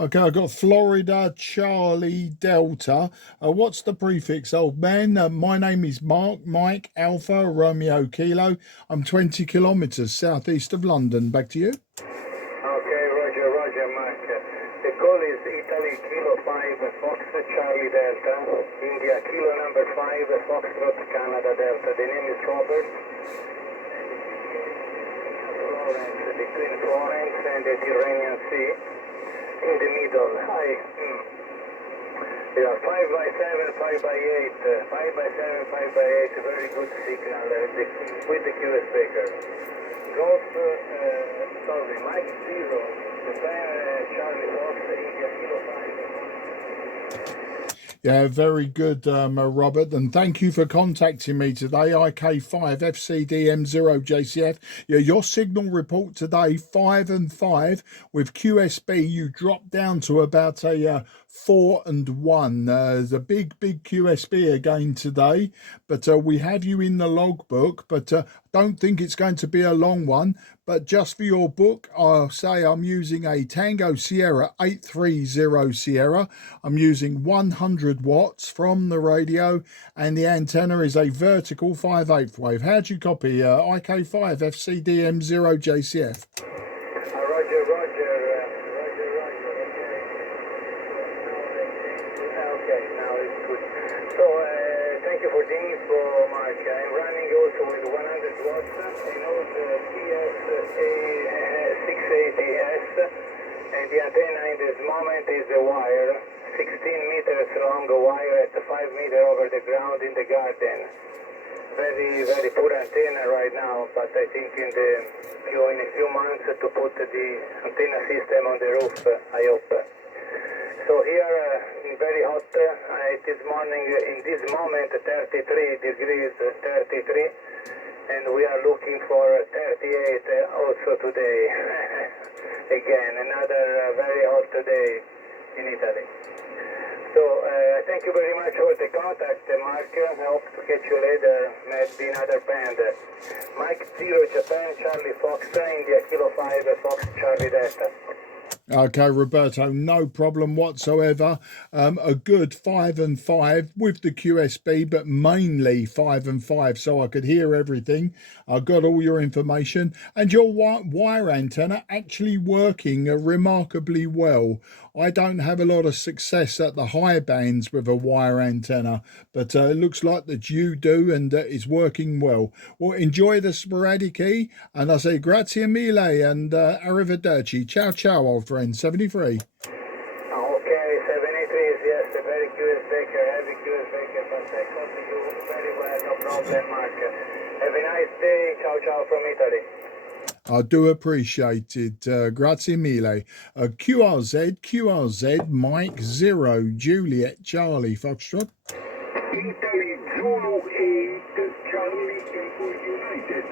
Okay, I've got Florida Charlie Delta. What's the prefix, old man? My name is Mark, Mike, Alpha, Romeo, Kilo. I'm 20 kilometres southeast of London. Back to you. Okay, Roger, Mark. The call is Italy Kilo 5, Fox Charlie Delta, India Kilo number 5, Foxtrot Canada Delta. The name is Robert. Florence, between Florence and the Tyrrhenian Sea, in the middle. Hi. Yeah, 5 by 7, 5 by 8, 5 by 7, 5 by 8, very good signal with the QS speaker. Golf, Mike 0, Japan, Charlie Fox, India Kilo 5. Yeah, very good, Robert, and thank you for contacting me today. IK5 FCDM0JCF. Yeah, your signal report today 5 and 5 with QSB. You dropped down to about a 4 and 1. There's a big QSB again today, but we have you in the logbook. But don't think it's going to be a long one. But just for your book, I'll say I'm using a Tango Sierra 830 Sierra. I'm using 100 watts from the radio, and the antenna is a vertical 5/8 wave. How'd you copy? IK5 FCDM0JCF. Roger. Okay, now it's good. So, thank you for the info, Mark. I'm running also with 100 watts, an old TS680S, and the antenna in this moment is a wire, 16 meters long wire at 5 meters over the ground in the garden. Very poor antenna right now, but I think in a few months to put the antenna system on the roof, I hope. So here, very hot, this morning, in this moment, 33 degrees, 33, and we are looking for 38 also today. Again, another very hot day in Italy. So, thank you very much for the contact, Mark. I hope to catch you later, maybe another band. Mike 0, Japan, Charlie Fox, India Kilo 5, Fox Charlie Delta. Okay, Roberto, no problem whatsoever. A good 5 and 5 with the QSB, but mainly 5 and 5, so I could hear everything. I got all your information, and your wire antenna actually working remarkably well. I don't have a lot of success at the high bands with a wire antenna, but it looks like that you do, and it's working well. Well, enjoy the sporadic, and I say grazie mille and arrivederci. Ciao, old friend. 73. Okay, 73 is yes, a very QS baker, heavy QS baker, but I copy you very well, no problem, Mark. Have a nice day. Ciao from Italy. I do appreciate it. Grazie mille. QRZ, Mike 0, Juliet, Charlie, Foxtrot. Italy Zulu 8, Charlie Tango United.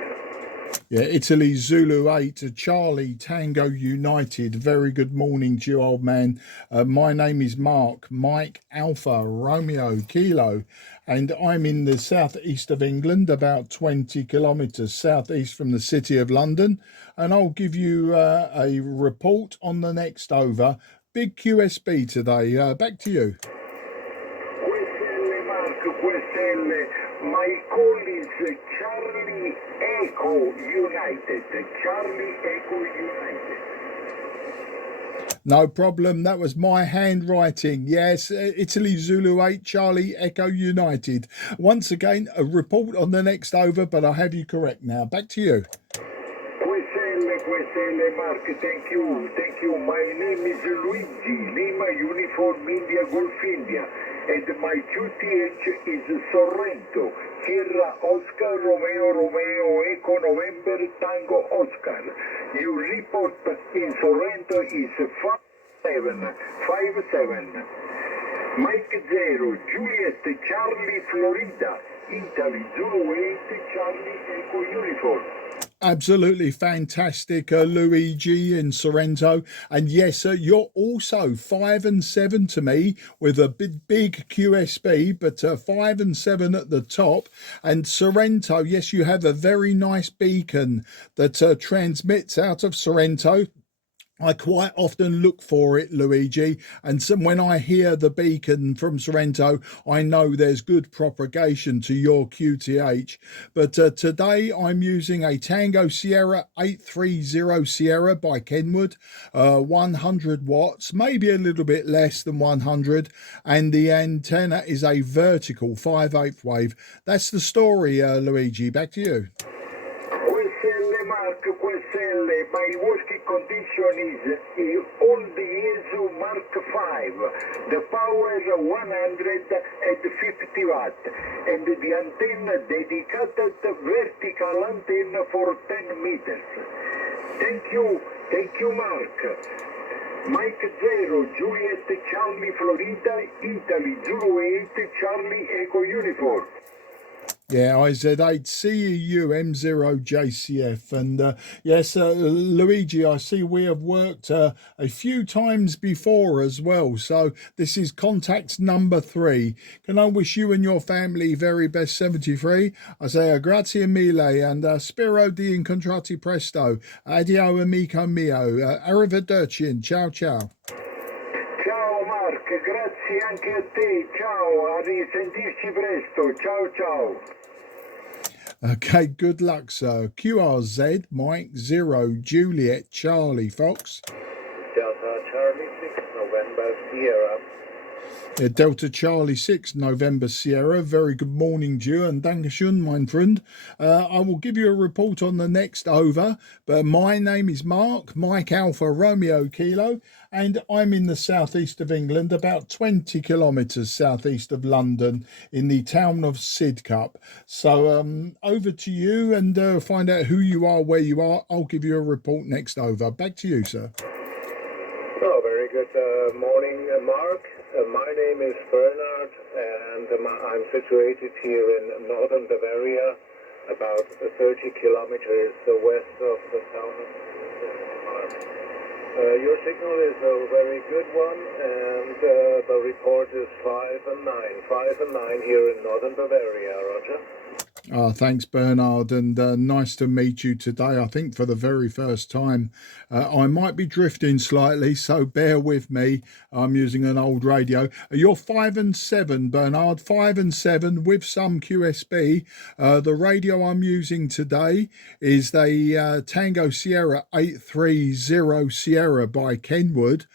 Yeah, Italy Zulu 8, Charlie Tango United. Very good morning to you, old man. My name is Mark, Mike Alpha Romeo Kilo, and I'm in the southeast of England, about 20 kilometres southeast from the city of London, and I'll give you a report on the next over. Big QSB today. Back to you. QSL Mark, QSL, my call is Charlie Echo United. Charlie Echo United. No problem. That was my handwriting. Yes, Italy Zulu 8, Charlie Echo United. Once again, a report on the next over, but I have you correct now. Back to you. QSL Mark, thank you. My name is Luigi, Lima Uniform India Golf India, and my QTH is Sorrento, Sierra Oscar Romeo Echo November Tango Oscar. Your report in Sorrento is 5757. Mike 0, Juliet Charlie Florida, Italy Zulu 8, Charlie Echo Uniform. Absolutely fantastic, Luigi in Sorrento. And yes, you're also 5 and 7 to me with a big QSB, but 5 and 7 at the top. And Sorrento, yes, you have a very nice beacon that transmits out of Sorrento. I quite often look for it, Luigi, and when I hear the beacon from Sorrento, I know there's good propagation to your QTH. But today I'm using a Tango Sierra 830 Sierra by Kenwood, 100 watts, maybe a little bit less than 100, and the antenna is a vertical 5/8 wave. That's the story, Luigi. Back to you. QSL Mark, QSL, my working condition is all the Iesu Mark V, the power 150 watt, and the antenna dedicated vertical antenna for 10 meters. Thank you Mark. Mike Zero, Juliet Charlie Florida, Italy, Zulu 8 Charlie Echo Uniform. Yeah, IZ8 CEU M0JCF. And yes, Luigi, I see we have worked a few times before as well. So this is contact number 3. Can I wish you and your family very best 73? I say grazie mille and spero di incontrati presto. Addio amico mio. Arrivederci and ciao ciao. Ciao Mark, grazie anche a te. Ciao, a risentirci presto. Ciao ciao. Okay, good luck, sir. QRZ, Mike 0, Juliet, Charlie, Fox. Delta Charlie 6, November Sierra. Delta Charlie 6, November Sierra. Very good morning to you and Dankeschön, mein Freund. I will give you a report on the next over, but my name is Mark, Mike Alpha Romeo Kilo, and I'm in the southeast of England, about 20 kilometres southeast of London, in the town of Sidcup. So over to you and find out who you are, where you are. I'll give you a report next over. Back to you, sir. Oh, very good morning, Mark. My name is Bernard, and I'm situated here in northern Bavaria, about 30 kilometers west of the town of Mark. Your signal is a very good one, and the report is 5 and 9. 5 and 9 here in northern Bavaria, Roger. Thanks, Bernard, and nice to meet you today, I think for the very first time. I might be drifting slightly, so bear with me. I'm using an old radio. You're 5 and 7, Bernard, 5 and 7 with some QSB. The radio I'm using today is the Tango Sierra 830 Sierra by Kenwood.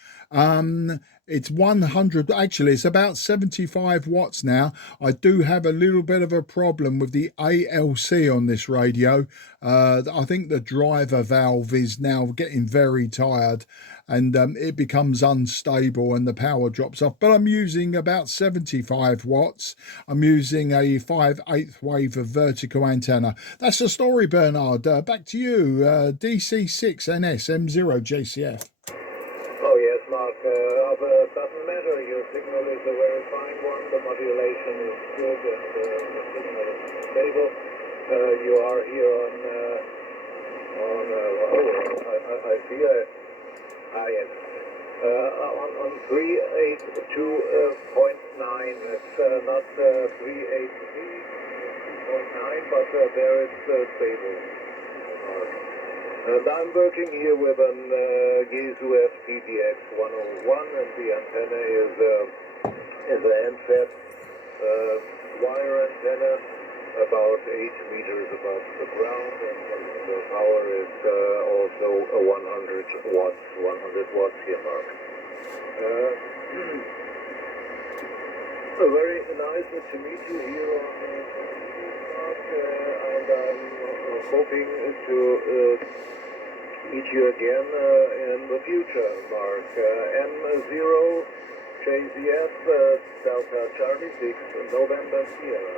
It's 100, actually it's about 75 watts now. I do have a little bit of a problem with the ALC on this radio. I think the driver valve is now getting very tired and it becomes unstable and the power drops off. But I'm using about 75 watts. I'm using a 5/8 wave of vertical antenna. That's the story, Bernard. Back to you, DC6NS M0JCF. Oh yes, Mark, doesn't matter, your signal is a very fine one, the modulation is good and the signal is stable. You are here I see yes, on 382.9, it's not 383.9, but there it's stable. And I'm working here with an Yesu FPDX 101, and the antenna is an NFET wire antenna, about 8 meters above the ground, and the power is also 100 watts here, Mark. Very nice to meet you here on Mark, and I'm hoping to meet you again in the future, Mark. M0JZF Delta Charlie 6 November Sierra.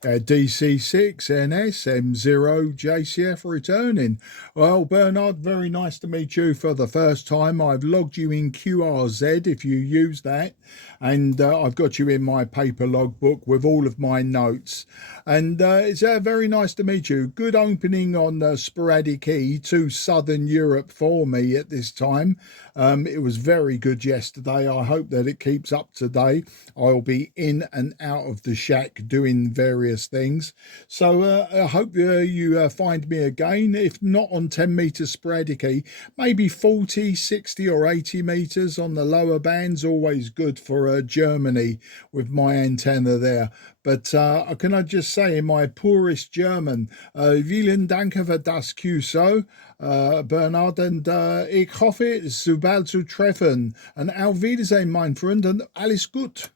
DC6NS M0JCF returning. Well, Bernard, very nice to meet you for the first time. I've logged you in QRZ if you use that, and I've got you in my paper logbook with all of my notes. And it's very nice to meet you. Good opening on Sporadic E to Southern Europe for me at this time. It was very good yesterday. I hope that it keeps up today. I'll be in and out of the shack doing various various things. So I hope you find me again, if not on 10 meters sporadically, maybe 40, 60 or 80 meters on the lower bands. Always good for Germany with my antenna there. But can I just say in my poorest German, vielen Dank für das QSO, Bernhard, und ich hoffe, so bald zu treffen. Und auf Wiedersehen, mein Freund, und alles gut.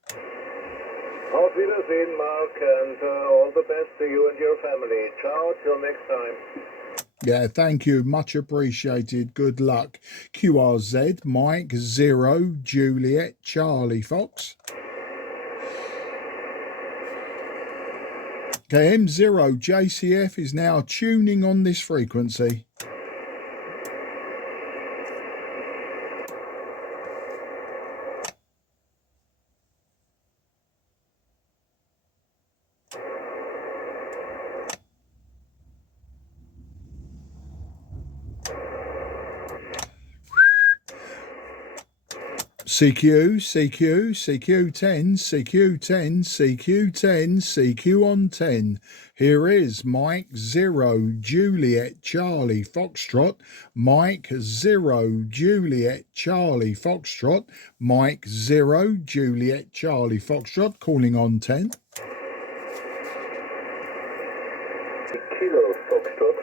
Auf Wiedersehen, Mark, and all the best to you and your family. Ciao, till next time. Yeah, thank you. Much appreciated. Good luck. QRZ, Mike, 0, Juliet, Charlie, Fox. Okay, M0 JCF is now tuning on this frequency. CQ, CQ, CQ10, CQ10, CQ10, CQ on 10. Here is Mike 0, Juliet, Charlie, Foxtrot. Mike 0, Juliet, Charlie, Foxtrot. Mike 0, Juliet, Charlie, Foxtrot, calling on 10. Kilo Foxtrot.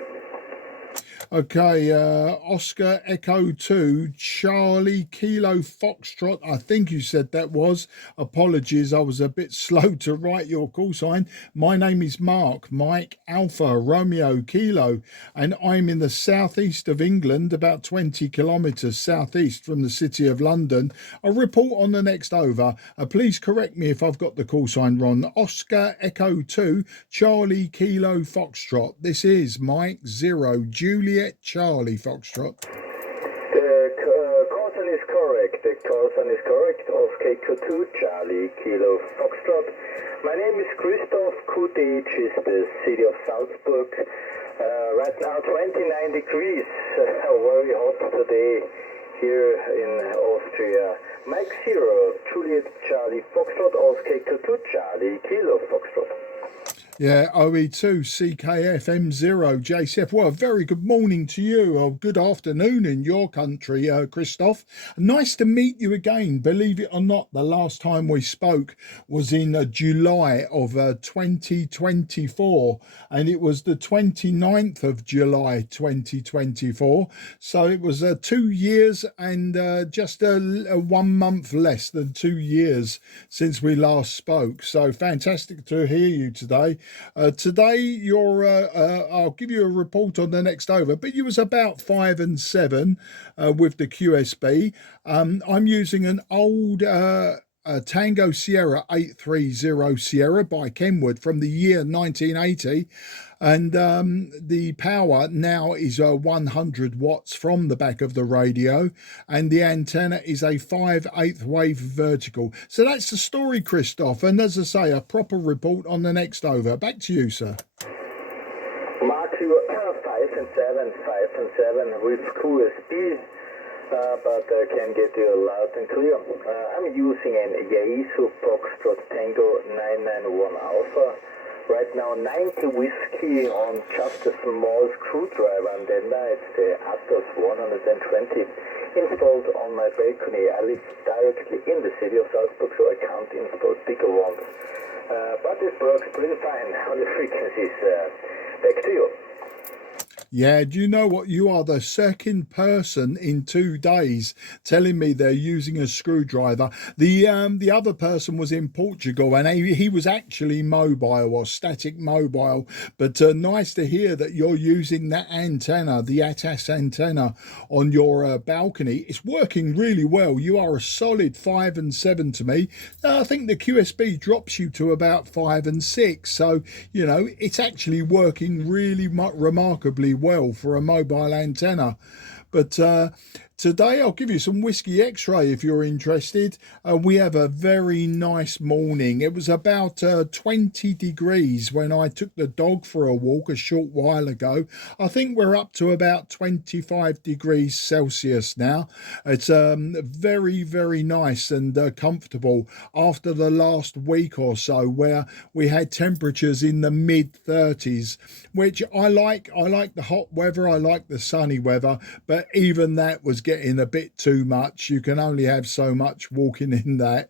Okay, Oscar Echo 2, Charlie Kilo Foxtrot, I think you said that was. Apologies, I was a bit slow to write your call sign. My name is Mark, Mike Alpha Romeo Kilo, and I'm in the southeast of England, about 20 kilometres southeast from the city of London. A report on the next over. Please correct me if I've got the call sign wrong. Oscar Echo 2, Charlie Kilo Foxtrot. This is Mike 0, Juliet Charlie Foxtrot. The call sign is correct. The call sign is correct. Oscar Echo 2, Charlie Kilo Foxtrot. My name is Christoph. Kutich is the city of Salzburg. Right now 29 degrees. Very hot today here in Austria. Mike 0, Juliet Charlie Foxtrot, Oscar Echo 2, Charlie Kilo Foxtrot. Yeah, OE2, CKF, M0, JCF. Well, a very good morning to you, or good afternoon in your country, Christoph. Nice to meet you again. Believe it or not, the last time we spoke was in July of 2024, and it was the 29th of July 2024. So it was 2 years and just 1 month less than 2 years since we last spoke. So fantastic to hear you today. Today you're I'll give you a report on the next over, but you was about 5 and 7 with the QSB. I'm using an old Tango Sierra 830 Sierra by Kenwood from the year 1980, and the power now is 100 watts from the back of the radio, and the antenna is a 5/8 wave vertical. So that's the story, Christoph, and as I say, a proper report on the next over. Back to you, sir. Mark, you 5 and 7 with QSB. But I can get you loud and clear. I'm using an Yaesu Foxtrot Tango 991 Alpha. Right now 90 whiskey on just a small screwdriver antenna. It's the Atos 120 installed on my balcony. I live directly in the city of Salzburg, so I can't install bigger ones. But it works pretty fine on the frequencies. Back to you. Yeah, do you know what? You are the second person in 2 days telling me they're using a screwdriver. The other person was in Portugal, and he was actually mobile or static mobile. But nice to hear that you're using that antenna, the ATAS antenna, on your balcony. It's working really well. You are a solid 5 and 7 to me. I think the QSB drops you to about 5 and 6. So, you know, it's actually working really remarkably well for a mobile antenna. But Today I'll give you some whiskey x-ray if you're interested. We have a very nice morning. It was about 20 degrees when I took the dog for a walk a short while ago. I think we're up to about 25 degrees Celsius now. It's very, very nice and comfortable after the last week or so where we had temperatures in the mid 30s, which I like. I like the hot weather, I like the sunny weather, but even that was getting a bit too much. You can only have so much walking in that.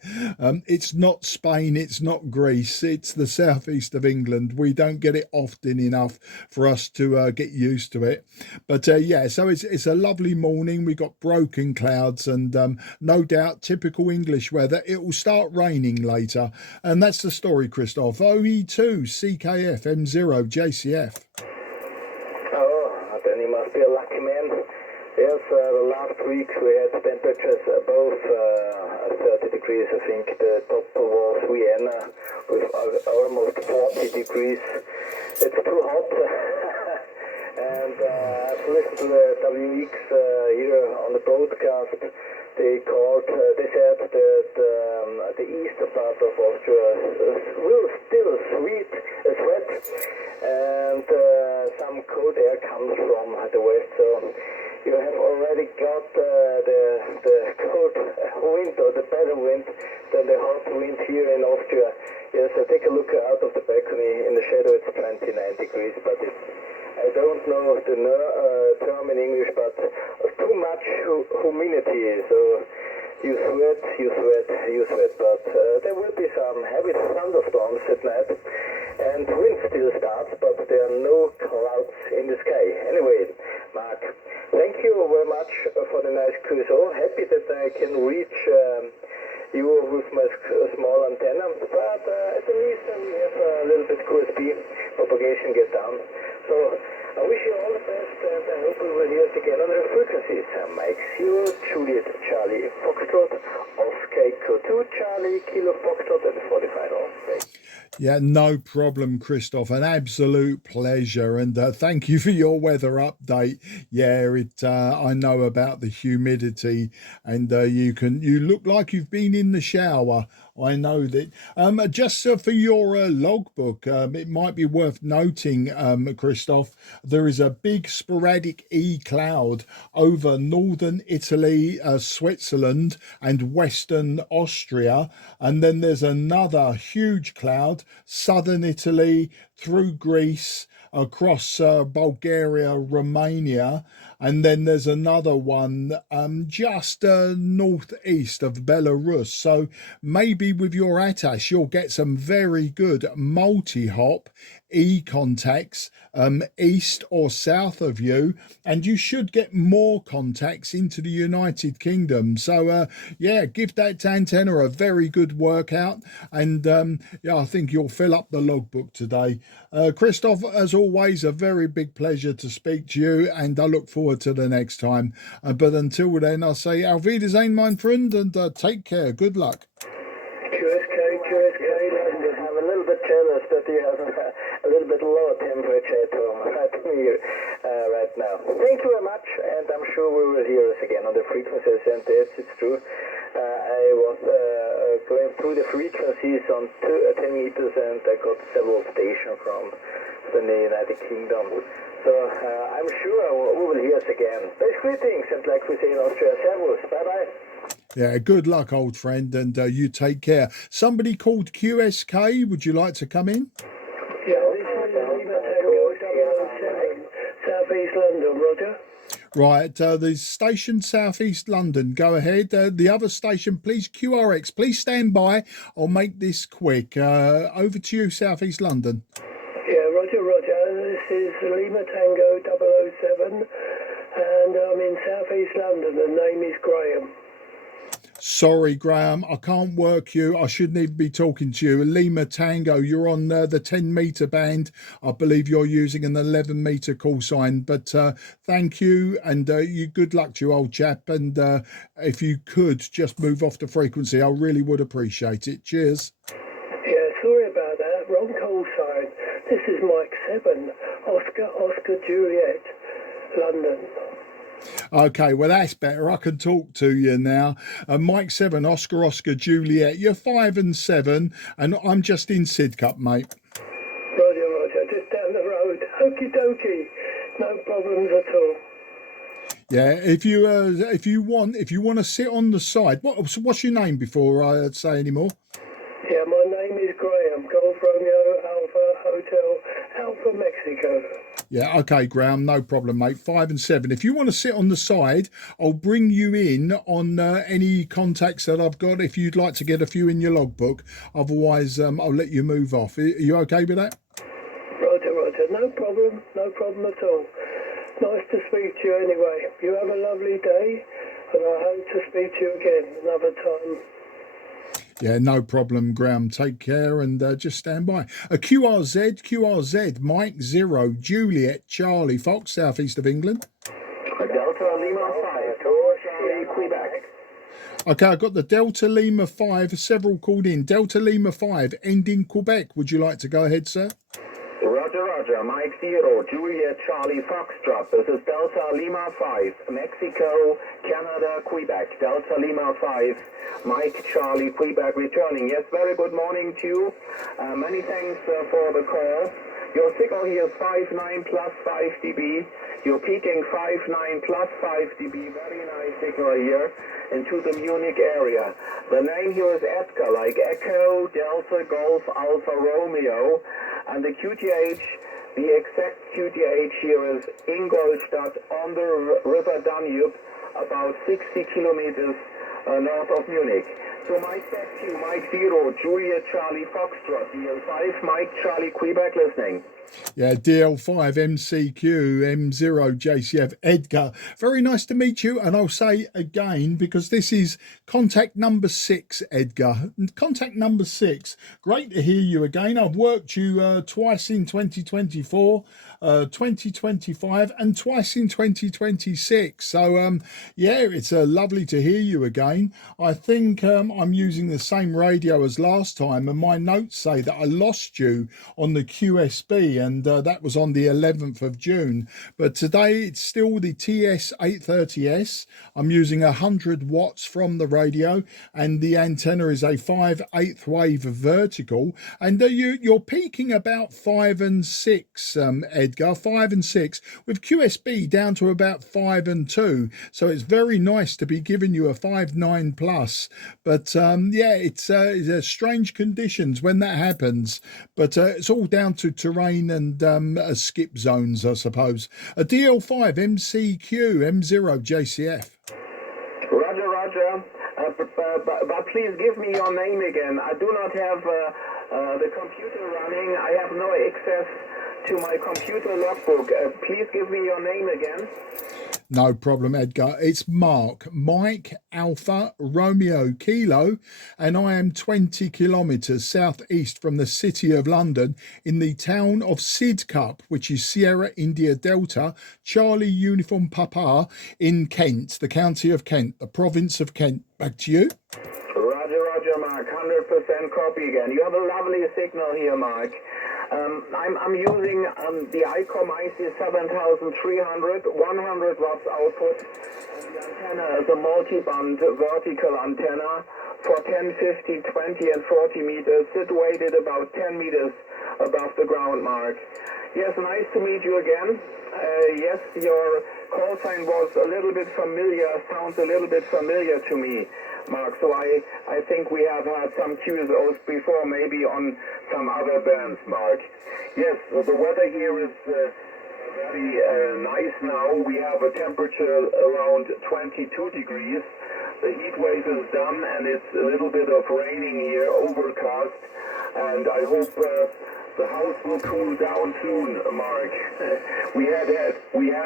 It's not Spain, it's not Greece, it's the southeast of England. We don't get it often enough for us to get used to it. But yeah, so it's a lovely morning. We got broken clouds and no doubt typical English weather. It will start raining later, and that's the story, Christoph. OE2 CKF M0 JCF. Oh, then he must be a lucky man. Yes, the last week we had temperatures above 30 degrees. I think the top was Vienna with almost 40 degrees. It's too hot. And I've listened to the WX here on the broadcast. They said that the eastern part of Austria will still sweat, and some cold air comes from the west. So you have already got the cold wind or the better wind than the hot wind here in Austria. Yes, take a look out of the balcony. In the shadow it's 29 degrees, but I don't know the term in English, but too much humidity. So you sweat. But there will be some heavy thunderstorms at night, and wind still starts, but there are no clouds in the sky. Anyway, Mark, thank you very much for the nice QSO. Happy that I can reach you with my small antenna, but at the least we have a little bit QSP propagation get down. So I wish you all the best, and I hope we will hear it again on the frequencies. Mike Zero, Juliet Charlie Foxtrot, Oscar Echo 2 Charlie Kilo Foxtrot, and for the final. Yeah, no problem, Christoph. An absolute pleasure, and thank you for your weather update. Yeah, I know about the humidity, and you look like you've been in the shower. I know that. Just for your logbook, it might be worth noting, Christoph, there is a big sporadic E cloud over northern Italy, Switzerland, and western Austria, and then there's another huge cloud, southern Italy, through Greece, across Bulgaria, Romania, and then there's another one just northeast of Belarus. So maybe with your ATAS you'll get some very good multi-hop E contacts east or south of you, and you should get more contacts into the United Kingdom. So yeah, give that antenna a very good workout, and yeah, I think you'll fill up the logbook today. Christoph, as always, a very big pleasure to speak to you, and I look forward to the next time. But until then, I'll say Auf Wiedersehen, mein Freund, and take care. Good luck. QSK, London. I'm a little bit jealous that you have a little bit lower temperature at here right now. Thank you very much, and I'm sure we will hear us again on the frequencies. And yes, it's true. I was going through the frequencies on 10 meters, and I got several stations from the United Kingdom. So I'm sure we will hear us again. Best greetings, and like we say in Austria, servus. Bye-bye. Yeah, good luck, old friend, and you take care. Somebody called QSK, would you like to come in? Yeah, this is Lima Tango 007, South East London, Roger. Right, the station Southeast London, go ahead. The other station, please, QRX, please stand by. I'll make this quick. Over to you, Southeast London. Yeah, Roger. This is Lima Tango 007, and I'm in Southeast London. The name is Graham. Sorry, Graham, I can't work you. I shouldn't even be talking to you. Lima Tango, you're on the 10-meter band. I believe you're using an 11-meter call sign. But thank you, and you good luck to you, old chap. And if you could just move off the frequency, I really would appreciate it. Cheers. Yeah, sorry about that. Wrong call sign. This is Mike 7, Oscar Juliet, London. Okay, well, that's better. I can talk to you now. Mike 7, Oscar, Oscar, Juliet. You're 5 and 7, and I'm just in Sidcup, mate. Roger, Roger. Just down the road. Okie dokie. No problems at all. Yeah, if you want to sit on the side, what's your name before I say any more? Yeah, my name is Graham. Golf Romeo Alpha Hotel Alpha Mexico. Yeah, okay, Graham, no problem, mate. 5 and 7. If you want to sit on the side, I'll bring you in on any contacts that I've got. If you'd like to get a few in your logbook, otherwise I'll let you move off. Are you okay with that? Roger, Roger. No problem at all. Nice to speak to you anyway. You have a lovely day, and I hope to speak to you again another time. Yeah, no problem, Graham. Take care and just stand by. QRZ, Mike 0, Juliet, Charlie, Fox, southeast of England. Delta Lima 5, Charlie, Quebec. Okay, I've got the Delta Lima 5, several called in. Delta Lima 5, ending Quebec. Would you like to go ahead, sir? Roger, Roger, Mike 0, Juliet, Charlie, Foxtrot. This is Delta Lima 5, Mexico, Canada, Quebec. Delta Lima 5, Mike, Charlie, Quebec, returning. Yes, very good morning to you. Many thanks for the call. Your signal here is 59 plus 5 dB. You're peaking 59 plus 5 dB. Very nice signal here into the Munich area. The name here is Edgar, like Echo, Delta, Golf, Alpha, Romeo. And the QTH, the exact QTH here is Ingolstadt on the River Danube, about 60 kilometers north of Munich. So Mike back to you, Mike 0, Juliet, Charlie, Foxtrot, DL5, Mike, Charlie, Quebec, listening. Yeah, DL5, MCQ, M0, JCF, Edgar. Very nice to meet you. And I'll say again, because this is contact number 6, Edgar. Contact number 6. Great to hear you again. I've worked you twice in 2024, 2025, and twice in 2026. So, yeah, it's lovely to hear you again. I think I'm using the same radio as last time, and my notes say that I lost you on the QSB, and that was on the 11th of June. But today it's still the TS830S. I'm using 100 watts from the radio, and the antenna is a 5/8 wave vertical, and you're peaking about 5 and 6, Edgar, 5 and 6, with QSB down to about 5 and 2. So it's very nice to be giving you a 5.9 plus. But yeah, it's strange conditions when that happens. But it's all down to terrain and skip zones, I suppose. A DL5, MCQ, M0, JCF. Roger, Roger. But please give me your name again. I do not have the computer running. I have no access to my computer logbook. Please give me your name again. No problem, Edgar. It's Mark, Mike, Alpha, Romeo, Kilo, and I am 20 kilometres southeast from the city of London in the town of Sidcup, which is Sierra India Delta, Charlie Uniform Papa in Kent, the county of Kent, the province of Kent. Back to you. Roger, Roger, Mark. 100% copy again. You have a lovely signal here, Mark. I'm using the ICOM IC7300, 100 watts output. The antenna is a multi-band vertical antenna for 10, 50, 20 and 40 meters, situated about 10 meters above the ground, Mark. Yes, nice to meet you again. Yes, your call sign was a little bit familiar, sounds a little bit familiar to me, Mark. So I think we have had some QSOs before, maybe on some other bands, Mark. Yes, well, the weather here is very nice now. We have a temperature around 22 degrees. The heat wave is done, and it's a little bit of raining here, overcast. And I hope the house will cool down soon, Mark. We have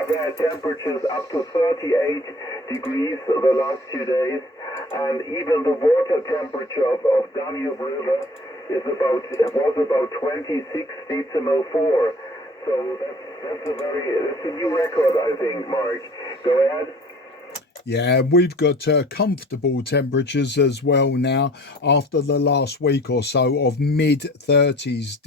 had temperatures up to 38 degrees the last 2 days, and even the water temperature of Danube River was about 26.4. So that's a new record, I think, Mark. Go ahead. Yeah, we've got comfortable temperatures as well now after the last week or so of mid 30s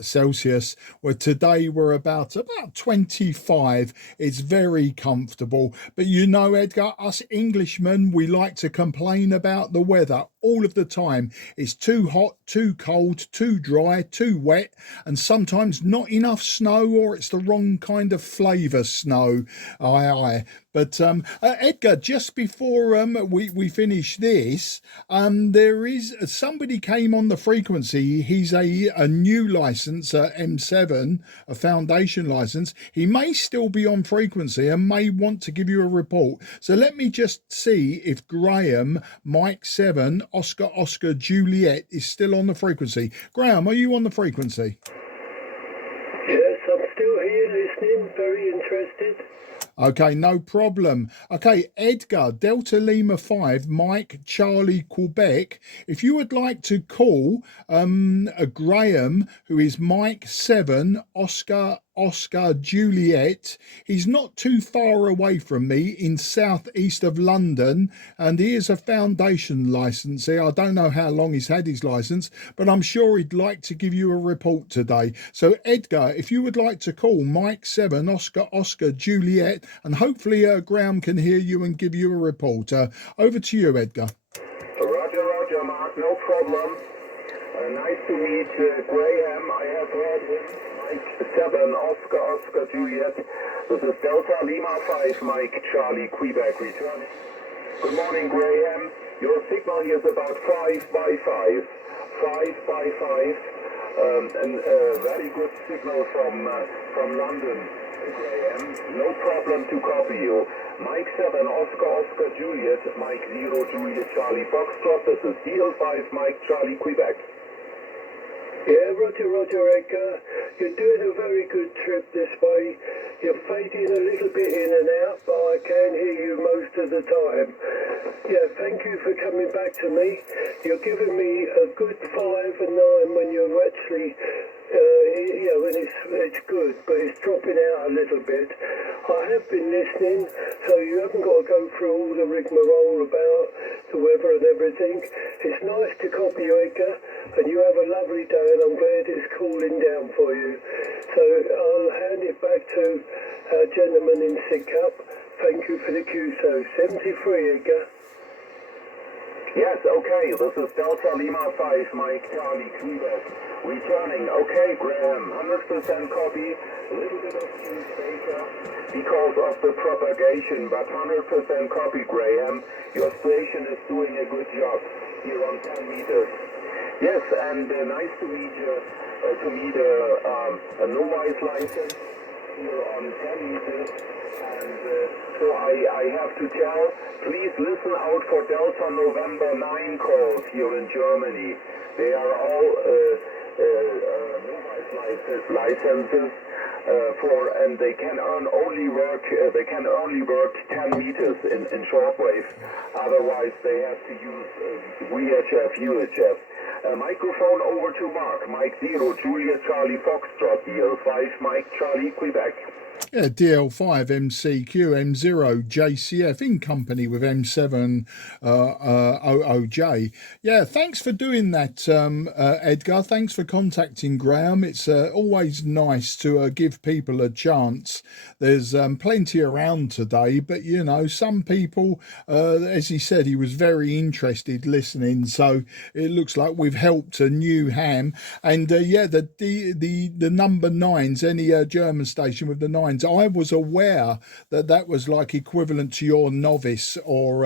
Celsius. Where today we're about 25. It's very comfortable. But you know, Edgar, us Englishmen, we like to complain about the weather all of the time. It's too hot, too cold, too dry, too wet, and sometimes not enough snow, or it's the wrong kind of flavour snow. Aye. But Edgar, just before we finish this, there is somebody came on the frequency. He's a new license, M7, a foundation license. He may still be on frequency and may want to give you a report. So let me just see if Graham, Mike 7, Oscar Juliet is still on the frequency. Graham, are you on the frequency? Yes, I'm still here listening, very interested. Okay, no problem. Okay, Edgar, Delta Lima 5, Mike, Charlie, Quebec. If you would like to call Graham, who is Mike 7, Oscar Juliet, he's not too far away from me in southeast of London, and he is a foundation licensee. I don't know how long he's had his license, but I'm sure he'd like to give you a report today. So Edgar, if you would like to call Mike 7, Oscar Juliet, and hopefully Graham can hear you and give you a report. Over to you, Edgar. Roger, Mark, no problem. Nice to meet Graham. I have heard him. Mike 7, Oscar Juliet. This is Delta Lima 5, Mike Charlie, Quebec, return. Good morning, Graham. Your signal here is about 5 by 5. 5 by 5. And very good signal from London, Graham. No problem to copy you. Mike 7, Oscar Juliet, Mike 0, Juliet Charlie Foxtrot. This is DL5, Mike Charlie, Quebec. Yeah, Roger, Edgar. You're doing a very good trip this way. You're fading a little bit in and out, but I can hear you most of the time. Yeah, thank you for coming back to me. You're giving me a good 5 and 9 when you're actually, when it's good, but it's dropping out a little bit. I have been listening, so you haven't got to go through all the rigmarole about the weather and everything. It's nice to copy you, Edgar, and you have a lovely day, and I'm glad it's cooling down for you. So I'll hand it back to our gentleman in Sidcup. Thank you for the QSO. 73, Edgar. Yes, okay, this is Delta Lima 5, Mike Charlie, Quebec. Returning, okay, Graham, 100% copy, a little bit of fuse data because of the propagation, but 100% copy, Graham. Your station is doing a good job here on 10 meters. Yes, and nice to meet a novice license here on 10 meters. And so I have to tell, please listen out for Delta November 9 calls here in Germany. They are all novice licenses and they can only work 10 meters in shortwave. Otherwise, they have to use VHF, UHF. Microphone over to Mark. Mike 0, Juliet Charlie Foxtrot, DL5, Mike Charlie, Quebec. Yeah, DL5 CQ10m JCF in company with M7 OOJ. Yeah, thanks for doing that, Edgar. Thanks for contacting Graham. It's always nice to give people a chance. There's plenty around today, but you know, some people, as he said, he was very interested listening. So it looks like we've helped a new ham. And yeah, the number 9s, any German station with the 9s. I was aware that was like equivalent to your novice or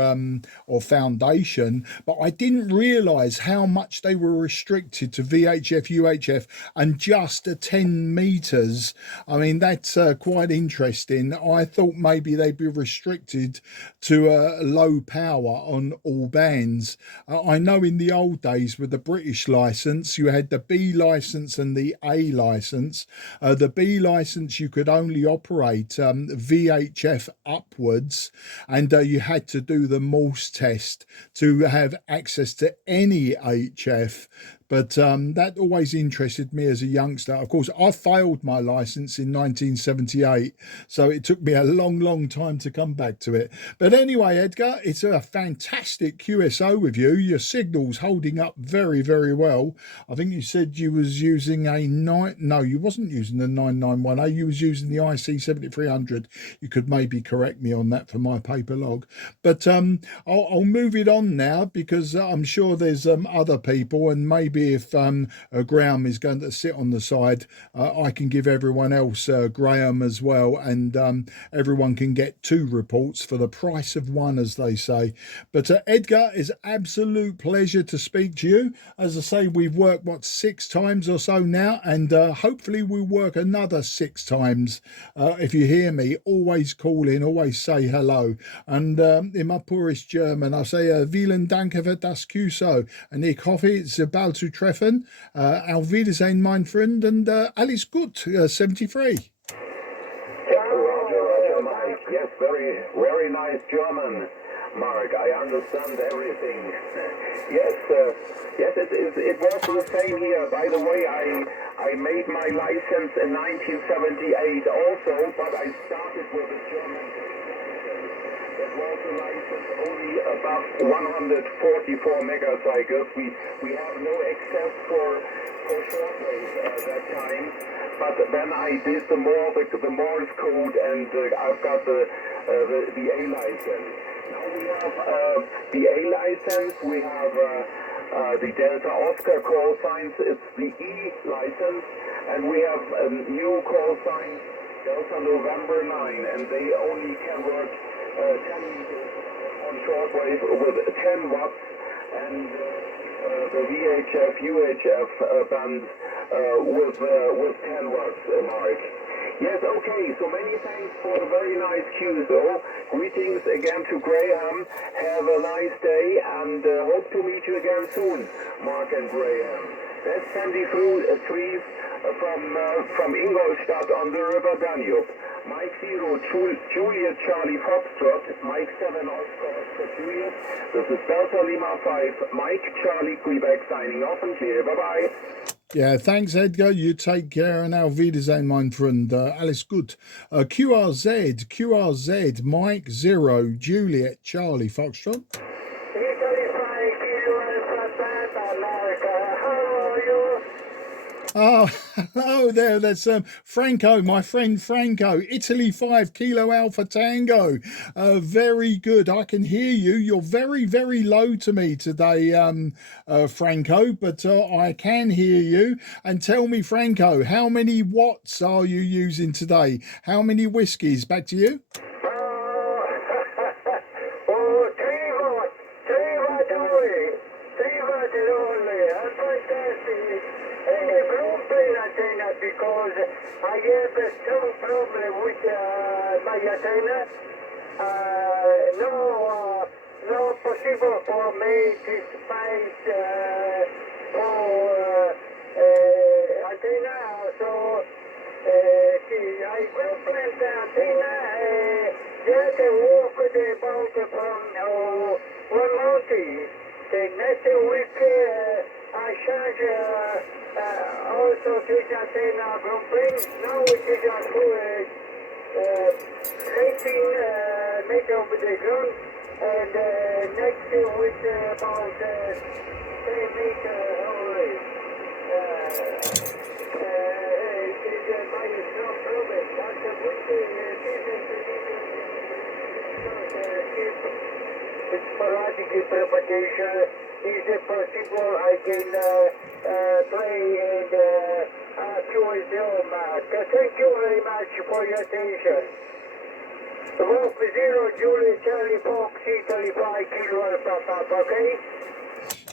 foundation, but I didn't realise how much they were restricted to VHF, UHF, and just 10 meters. I mean, that's quite interesting. I thought maybe they'd be restricted to low power on all bands. I know in the old days with the British license, you had the B license and the A license. The B license you could only operate VHF upwards, and you had to do the Morse test to have access to any HF. But that always interested me as a youngster. Of course, I failed my license in 1978, so it took me a long time to come back to it. But anyway, Edgar, it's a fantastic QSO with you. Your signal's holding up very well. I think you said you was using a no, you wasn't using the 991A, you was using the IC 7300. You could maybe correct me on that for my paper log. But I'll move it on now, because I'm sure there's other people, and maybe if Graham is going to sit on the side, I can give everyone else Graham as well, and everyone can get 2 reports for the price of 1, as they say. But Edgar, it's absolute pleasure to speak to you. As I say, we've worked 6 times or so now, and hopefully we'll work another 6 times. If you hear me, always call in, always say hello. And in my poorest German, I say vielen Dank für das QSO, and ich hoffe, it's bald zu treffen. Auf Wiedersehen, mein Freund, and alles gut, 73. Roger, Mike. Yes, very nice German, Mark. I understand everything. Yes, it was the same here. By the way, I made my license in 1978 also, but I started with a German. That was a license only above 144 megacycles. We have no access for shortwave at that time. But then I did the Morse code, and I've got the A license. Now we have the A license. We have the Delta Oscar call signs. It's the E license, and we have new call signs, Delta November 9, and they only can work 10 meters on shortwave with 10 watts, and the VHF, UHF band with 10 watts, Mark. Yes, okay, so many thanks for the very nice QSO. Greetings again to Graham. Have a nice day, and hope to meet you again soon, Mark and Graham. That's Sandy Fries from Ingolstadt on the River Danube. Mike 0, Juliet Charlie Foxtrot, Mike 7, Oscar Juliet. This is Delta Lima 5, Mike Charlie Quebec signing off and clear. Bye-bye. Yeah, thanks, Edgar. You take care, and auf Wiedersehen, mein Freund. Alles gut. QRZ, Mike 0, Juliet Charlie Foxtrot. Oh, hello there. That's Franco, my friend Franco. Italy 5 Kilo Alpha Tango. Very good. I can hear you. You're very low to me today, Franco, but I can hear you. And tell me, Franco, how many watts are you using today? How many whiskies? Back to you. Because I have some problem with my antenna. No possible for me to find for antenna. So I will plant the antenna. Just walk about from 1 month. The next week I charge. Also, this antenna from place. Now it is at 18 meters over the ground, and next with about 10 meters only. It is my strong problem, but with the sporadic propagation, is it possible I can play and QSO, Mark? Thank you very much for your attention. Wolf 0, Julie, Charlie, Fox, Italy 5, Kilo Alpha, Papa, okay?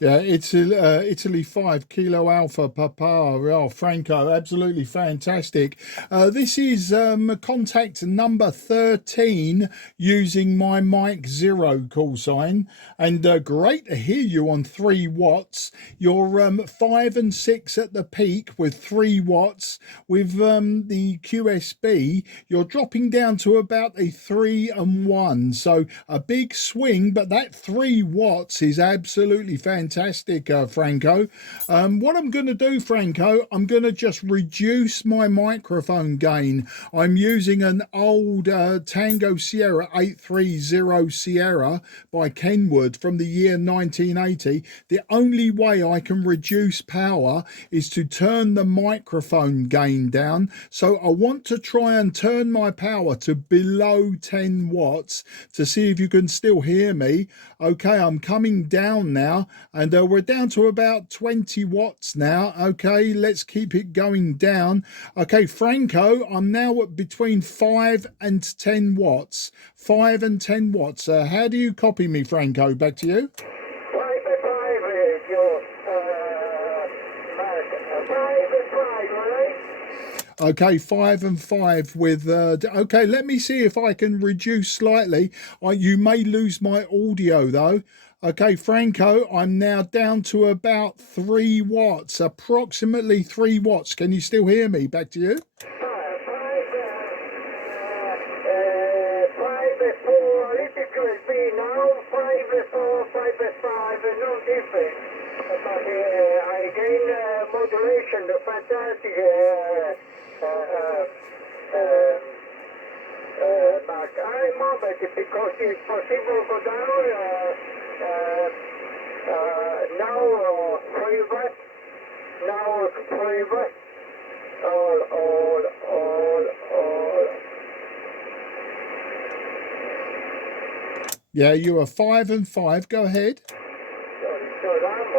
Yeah, it's Italy 5 Kilo Alpha Papa. Oh, Franco, absolutely fantastic. This is contact number 13 using my Mike 0 call sign, and great to hear you on 3 watts. You're 5 and 6 at the peak with 3 watts. With the QSB, you're dropping down to about a 3 and 1. So a big swing, but that 3 watts is absolutely fantastic. fantastic, Franco. What I'm going to do, Franco, I'm going to just reduce my microphone gain. I'm using an old Tango Sierra 830 Sierra by Kenwood from the year 1980. The only way I can reduce power is to turn the microphone gain down. So I want to try and turn my power to below 10 watts to see if you can still hear me. Okay, I'm coming down now, and we're down to about 20 watts now. Okay, let's keep it going down. Okay, Franco, I'm now at between 5 and 10 watts. 5 and 10 watts. How do you copy me, Franco? Back to you. 5 your Mark. 5, all right? Okay, 5 and 5 with okay, let me see if I can reduce slightly. You may lose my audio though. Okay, Franco, I'm now down to about 3 watts, approximately 3 watts. Can you still hear me? Back to you. 5, 4, it could be now 5, 4, 5, no different. But I gain modulation, the fantastic Mark. I moment because it's possible go down now 3 watts, now 3 watts, all. Yeah, you are 5 and 5. Go ahead. So I'm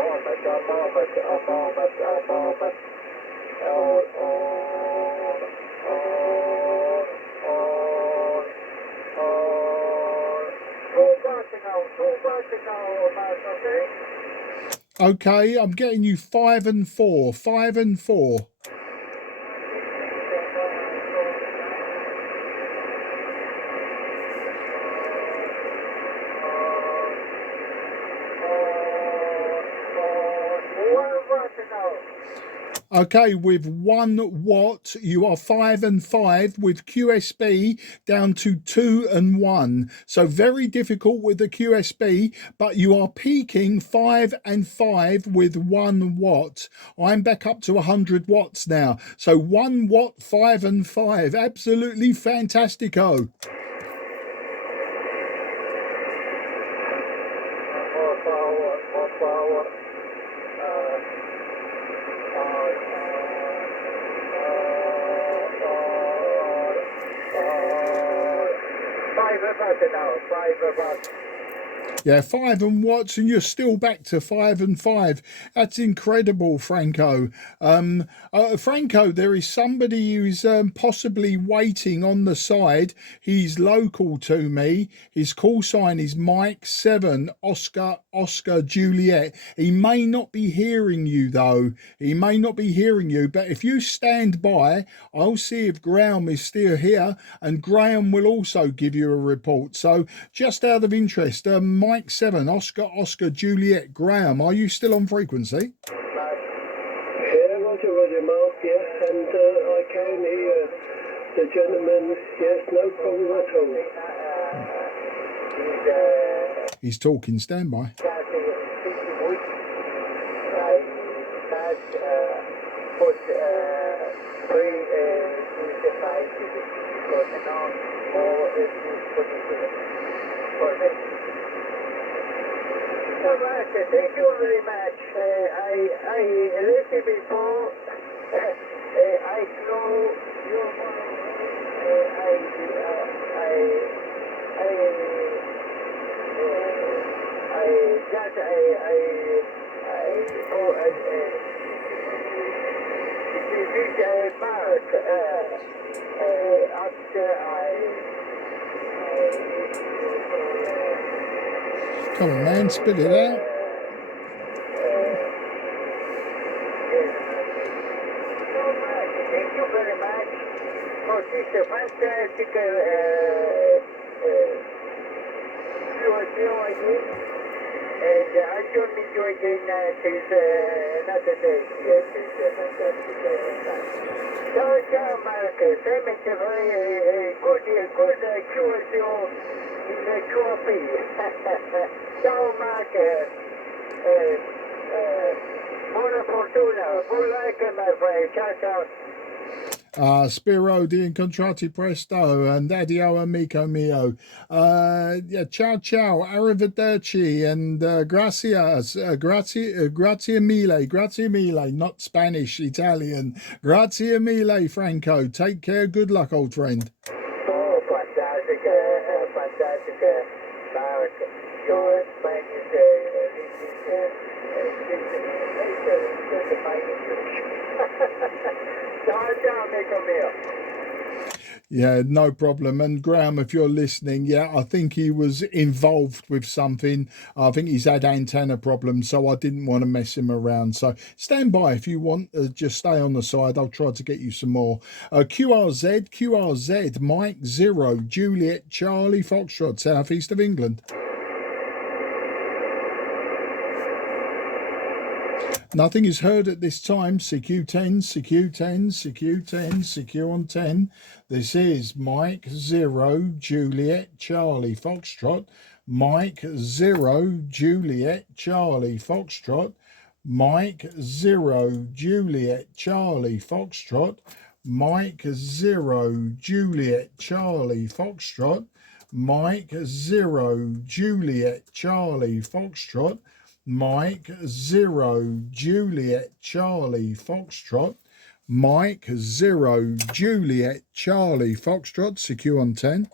moment. Okay, I'm getting you 5 and 4. 5 and 4. Okay, with 1 watt, you are 5 and 5 with QSB down to 2 and 1. So very difficult with the QSB, but you are peaking 5 and 5 with 1 watt. I'm back up to 100 watts now. So 1 watt, 5 and 5. Absolutely fantastico. More power. 5 watts. Yeah, 5 and watts, and you're still back to 5 and 5. That's incredible, Franco. Franco, there is somebody who's possibly waiting on the side. He's local to me. His call sign is Mike 7 Oscar Juliet. He may not be hearing you though. He may not be hearing you, but if you stand by, I'll see if Graham is still here, and Graham will also give you a report. So just out of interest, Mike 7 Oscar Juliet, Graham, are you still on frequency? Yeah, Roger, Mark, yeah, and I can hear the gentleman, yes, no problem at all. He's talking, stand by. Thank you very much. I listened before. I know your Mark after Come on, man, spit it out. Thank you very much for this fantastic video, and I join with you again since another day. Yes, it's a fantastic ciao, Mark. Same as a very good QRP in the QRP. Ciao, Mark. fortuna. Buon weekend, my friend. Ciao, ciao. Spiro di Incontrati Presto and Addio Amico Mio. Yeah, ciao ciao, arrivederci and gracias, grazie mille, not Spanish, Italian. Grazie mille, Franco. Take care, good luck, old friend. Oh, fantastic, fantastic. Mark, your Spanish, ciao, ciao, amico mio. Yeah, no problem. And Graham, if you're listening, yeah, I think he was involved with something. I think he's had antenna problems, so I didn't want to mess him around. So stand by if you want. Just stay on the side. I'll try to get you some more. QRZ, Mike 0, Juliet Charlie Foxtrot, southeast of England. Nothing is heard at this time. CQ10, CQ10, CQ10, CQ on 10. This is Mike 0, Juliet, Charlie, Foxtrot. Mike 0, Juliet, Charlie, Foxtrot. Mike 0, Juliet, Charlie, Foxtrot. Mike 0, Juliet, Charlie, Foxtrot. Mike 0, Juliet, Charlie, Foxtrot. Mike 0, Juliet, Charlie, Foxtrot. Mike 0, Juliet, Charlie, Foxtrot. CQ on 10.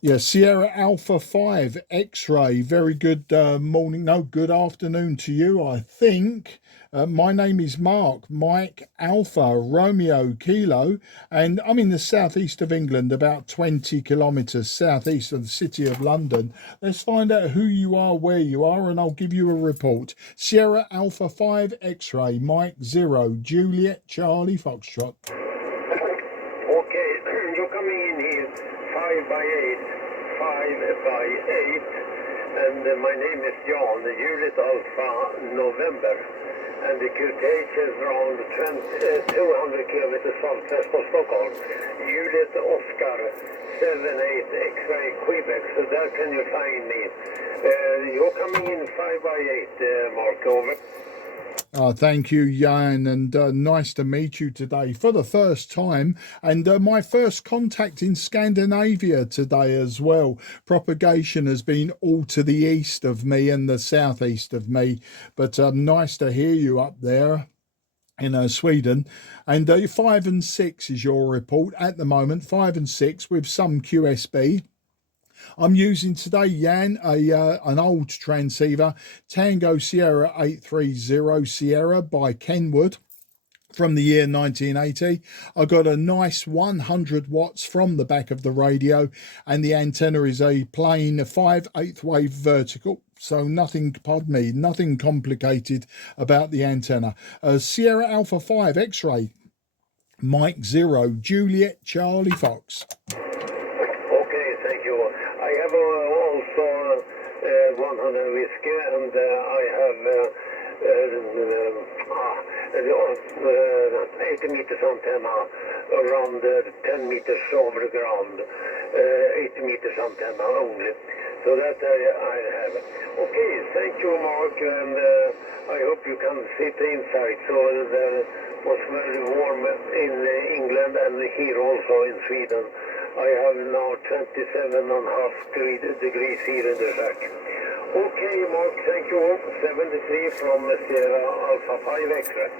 Yeah, Sierra Alpha 5 X-Ray. Very good morning. No, good afternoon to you, I think. My name is Mark, Mike Alpha Romeo Kilo, and I'm in the southeast of England, about 20 kilometres southeast of the city of London. Let's find out who you are, where you are, and I'll give you a report. Sierra Alpha 5 X-Ray, Mike 0, Juliet Charlie Foxtrot. Okay, you're coming in here 5 by 8, 5 by 8, and my name is John, Juliet Alpha November. And the QTH is around 200 kilometers southwest of Stockholm. Juliet Oscar 78 X-ray Quebec, so there can you find me. You're coming in 5 by 8, Mark, over. Thank you, Jan, and nice to meet you today for the first time, and my first contact in Scandinavia today as well. Propagation has been all to the east of me and the southeast of me, but nice to hear you up there in Sweden. And 5 and 6 is your report at the moment, 5 and 6 with some QSB. I'm using today, Jan, an old transceiver, Tango Sierra 830 Sierra by Kenwood from the year 1980. I got a nice 100 watts from the back of the radio, and the antenna is a plain 5/8 wave vertical. So nothing, pardon me, nothing complicated about the antenna. Sierra Alpha 5 X-ray, Mike 0, Juliet Charlie Fox. I have also 100 whiskey, and I have 80 meters antenna around 10 meters over the ground, 80 meters antenna only. So that I have. Okay, thank you, Mark, and I hope you can sit inside. So it was very warm in England and here also in Sweden. I have now 27.5 degrees here in the shack. Okay, Mark, thank you. 73 from Sierra Alpha 5 X-ray.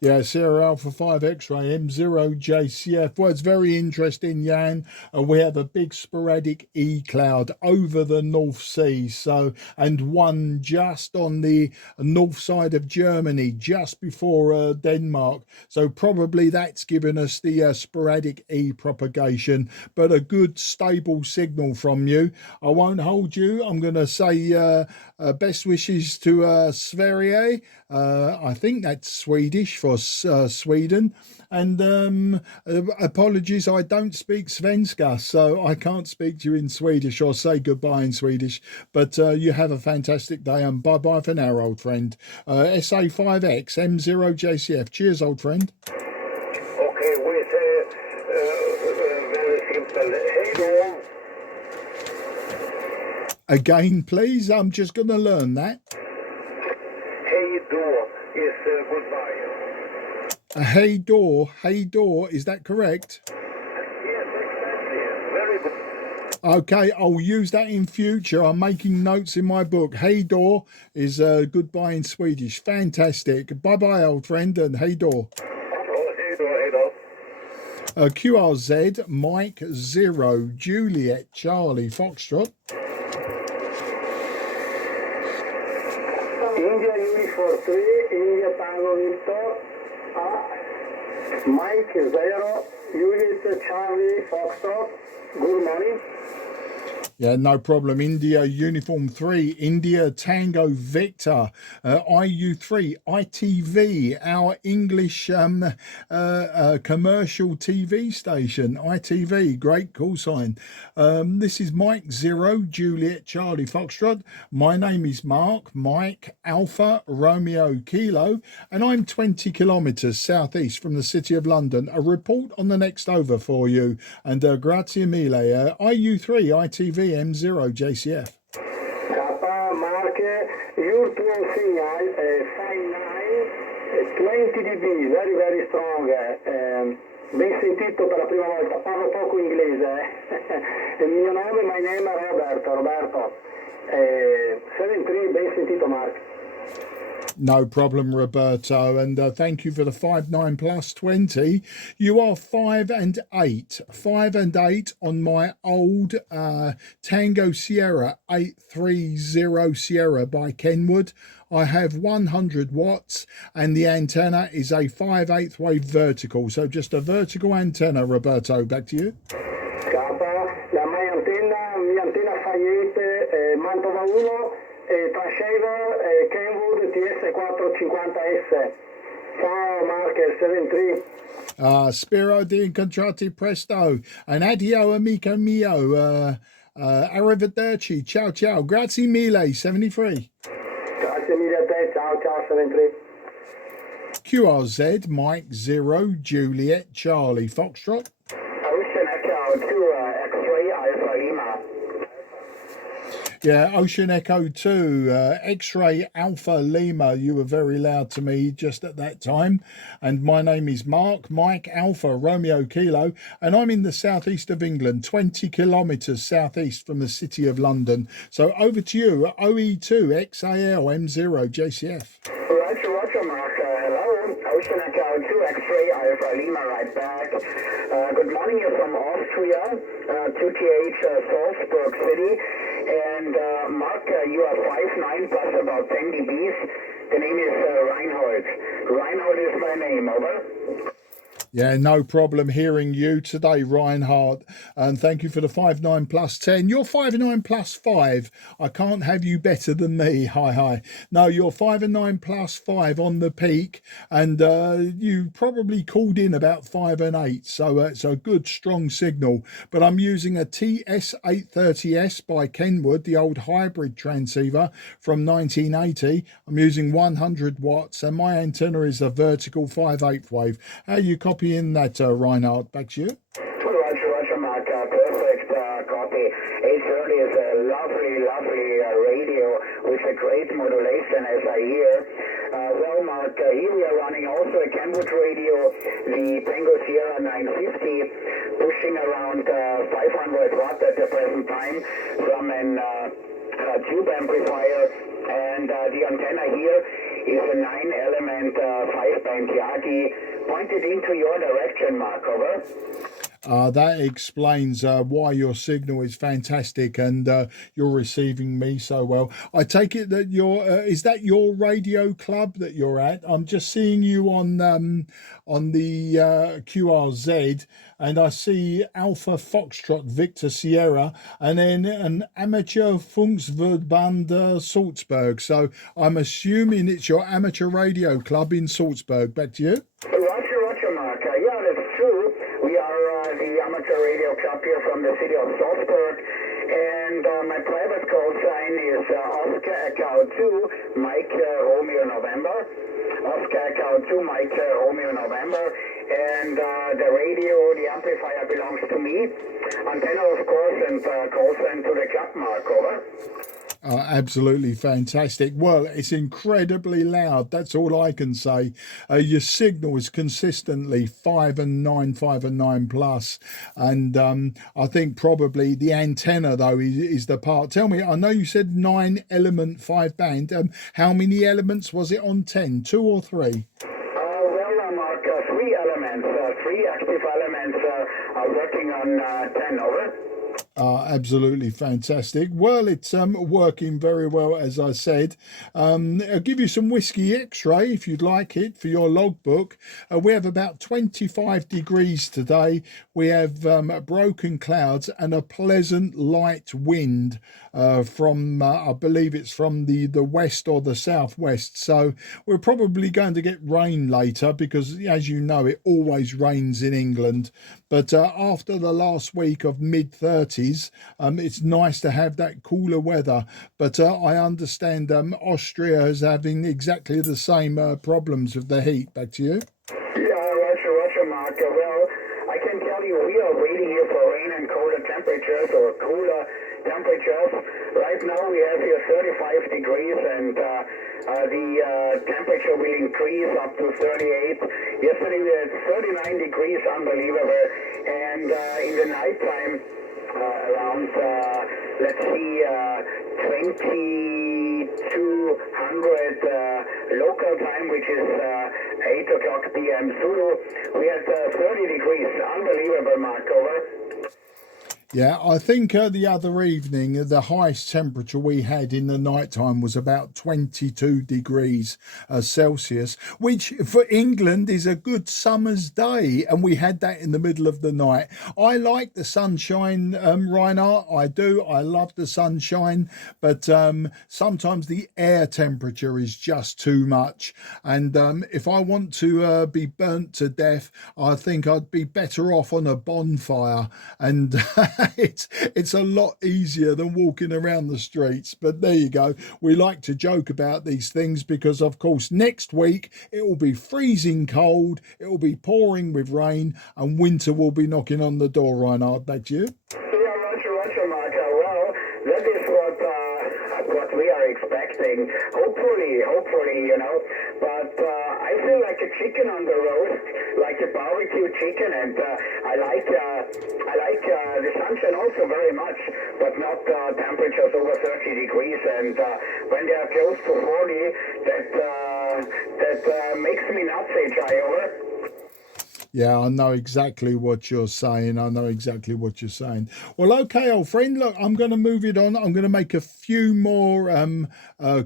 Yeah, Sierra Alpha 5 X-ray, M0 JCF. Well, it's very interesting, Jan. We have a big sporadic E cloud over the North Sea, and one just on the north side of Germany, just before Denmark. So probably that's given us the sporadic E propagation, but a good stable signal from you. I won't hold you. I'm going to say best wishes to Sverige. I think that's Swedish for Sweden, and apologies, I don't speak Svenska, so I can't speak to you in Swedish or say goodbye in Swedish, but you have a fantastic day, and bye bye for now, old friend. SA5X M0 JCF, cheers, old friend. Okay, we say very simple, hej då. Again, please. I'm just going to learn that. Hey door is goodbye. Hey door, is that correct? Yes, exactly. Very good. Okay, I'll use that in future. I'm making notes in my book. Hey door is goodbye in Swedish. Fantastic. Bye bye, old friend, and hey door. Oh, hey door, hey door. QRZ, Mike 0, Juliet, Charlie, Foxtrot. India Uniform 3, India Tango Victor, Mike 0, Juliet Charlie Foxtrot. Good morning. Yeah, no problem. India Uniform 3, India Tango Victor, IU3, ITV, our English commercial TV station, ITV, great call sign. This is Mike 0, Juliet Charlie Foxtrot. My name is Mark, Mike Alpha Romeo Kilo, and I'm 20 kilometres southeast from the City of London. A report on the next over for you, and grazie mille. IU3, ITV, M0 JCF. Kappa Mark, your tuo signal 59, 20 dB, very very strong. Ben sentito per la prima volta, parlo poco inglese. Il mio nome, my name è Roberto. 73, ben sentito Mark. No problem, Roberto, and thank you for the 5-9 plus 20. You are 5 and 8 on my old Tango Sierra 830 Sierra by Kenwood. I have 100 watts, and the antenna is a 5/8 wave vertical, so just a vertical antenna. Roberto, back to you. Kappa, la mia antenna Fayette Mantova 1. Transceiver Kenwood TS450S. Ciao Mark 73. Spiro di Incontrati Presto, and addio amico mio. Arrivederci, ciao ciao, grazie mille 73. Grazie mille a te, ciao 73. QRZ, Mike 0, Juliet, Charlie, Foxtrot. Ocean Echo 2, X-ray Alpha Lima. Yeah, Ocean Echo 2, X-ray Alpha Lima. You were very loud to me just at that time. And my name is Mark, Mike Alpha Romeo Kilo, and I'm in the southeast of England, 20 kilometres southeast from the City of London. So over to you, OE2 XAL M0 JCF. Roger, Mark. Hello. Ocean Echo 2, X-ray Alpha Lima, right back. Good morning. You're from Austria, 2TH Salzburg City. And Mark, you are 5'9" plus about 10 dBs. The name is Reinhold. Reinhold is my name, over. Yeah, no problem hearing you today, Reinhardt. And thank you for the 5'9" plus 10. You're 5'9" plus 5. I can't have you better than me. Hi. No, you're 5'9" plus 5 on the peak. And you probably called in about 5 and 8. So it's a good, strong signal. But I'm using a TS830S by Kenwood, the old hybrid transceiver from 1980. I'm using 100 watts. And my antenna is a vertical 5/8 wave. How you copying that, Reinhardt? Back to you. Roger, Mark. Perfect copy. 830 is a lovely radio with a great modulation, as I hear. Well, Mark, here we are running also a Kenwood radio, the Tango Sierra 950, pushing around 500 watt at the present time from an tube amplifier, and the antenna here is a 9-element 5-band Yagi pointed into your direction, Mark, over. That explains why your signal is fantastic and you're receiving me so well. I take it that is that your radio club that you're at? I'm just seeing you on the QRZ, and I see Alpha Foxtrot Victor Sierra, and then an Amateur Funksverband Salzburg. So I'm assuming it's your amateur radio club in Salzburg. Back to you. Roger, Mark. Yeah, that's true. We are the amateur radio club here from the city of Salzburg, and my private call sign is Oscar Echo 2, Mike Romeo November. Oscar Echo 2, Mike Romeo November, and the radio, the amplifier belongs to me. Antenna, of course, and calls then to the club mark, over. Absolutely fantastic. Well, it's incredibly loud. That's all I can say. Your signal is consistently 5 and 9, 5 and 9 plus. And I think probably the antenna, though, is the part. Tell me, I know you said 9 element, 5 band. How many elements was it on 10? 2 or 3? Well, Mark, 3 elements, 3 active elements are working on 10, over. Absolutely fantastic. Well, it's working very well, as I said. I'll give you some whiskey X-ray if you'd like it for your logbook. We have about 25 degrees today. We have broken clouds and a pleasant light wind from, I believe it's from the west or the southwest. So we're probably going to get rain later because, as you know, it always rains in England. But after the last week of mid-30s, it's nice to have that cooler weather. But I understand Austria is having exactly the same problems with the heat. Back to you. Yeah, Roger, Mark. Well, I can tell you we are waiting here for rain and colder temperatures or cooler temperatures. Right now we have here 35 degrees and the temperature will increase up to 38. Yesterday we had 39 degrees, unbelievable. And in the nighttime, around, let's see, 2200 local time, which is 8 o'clock p.m. Zulu. We had 30 degrees. Unbelievable, Mark, over. Yeah, I think the other evening, the highest temperature we had in the nighttime was about 22 degrees Celsius, which for England is a good summer's day. And we had that in the middle of the night. I like the sunshine, Reinhard. I do. I love the sunshine. But sometimes the air temperature is just too much. And if I want to be burnt to death, I think I'd be better off on a bonfire. And it's a lot easier than walking around the streets. But there you go. We like to joke about these things because, of course, next week it will be freezing cold, it will be pouring with rain, and winter will be knocking on the door. Reinhard, back to you. Yeah, Roger, Mark. Well, that is what we are expecting. Hopefully, you know. But I feel like a chicken on the roast, like a barbecue chicken, and I like the sunshine also very much, but not temperatures over 30 degrees. And when they are close to 40, that makes me nuts, HI, over. Yeah, I know exactly what you're saying. Well, okay, old friend, look, I'm going to move it on. I'm going to make a few more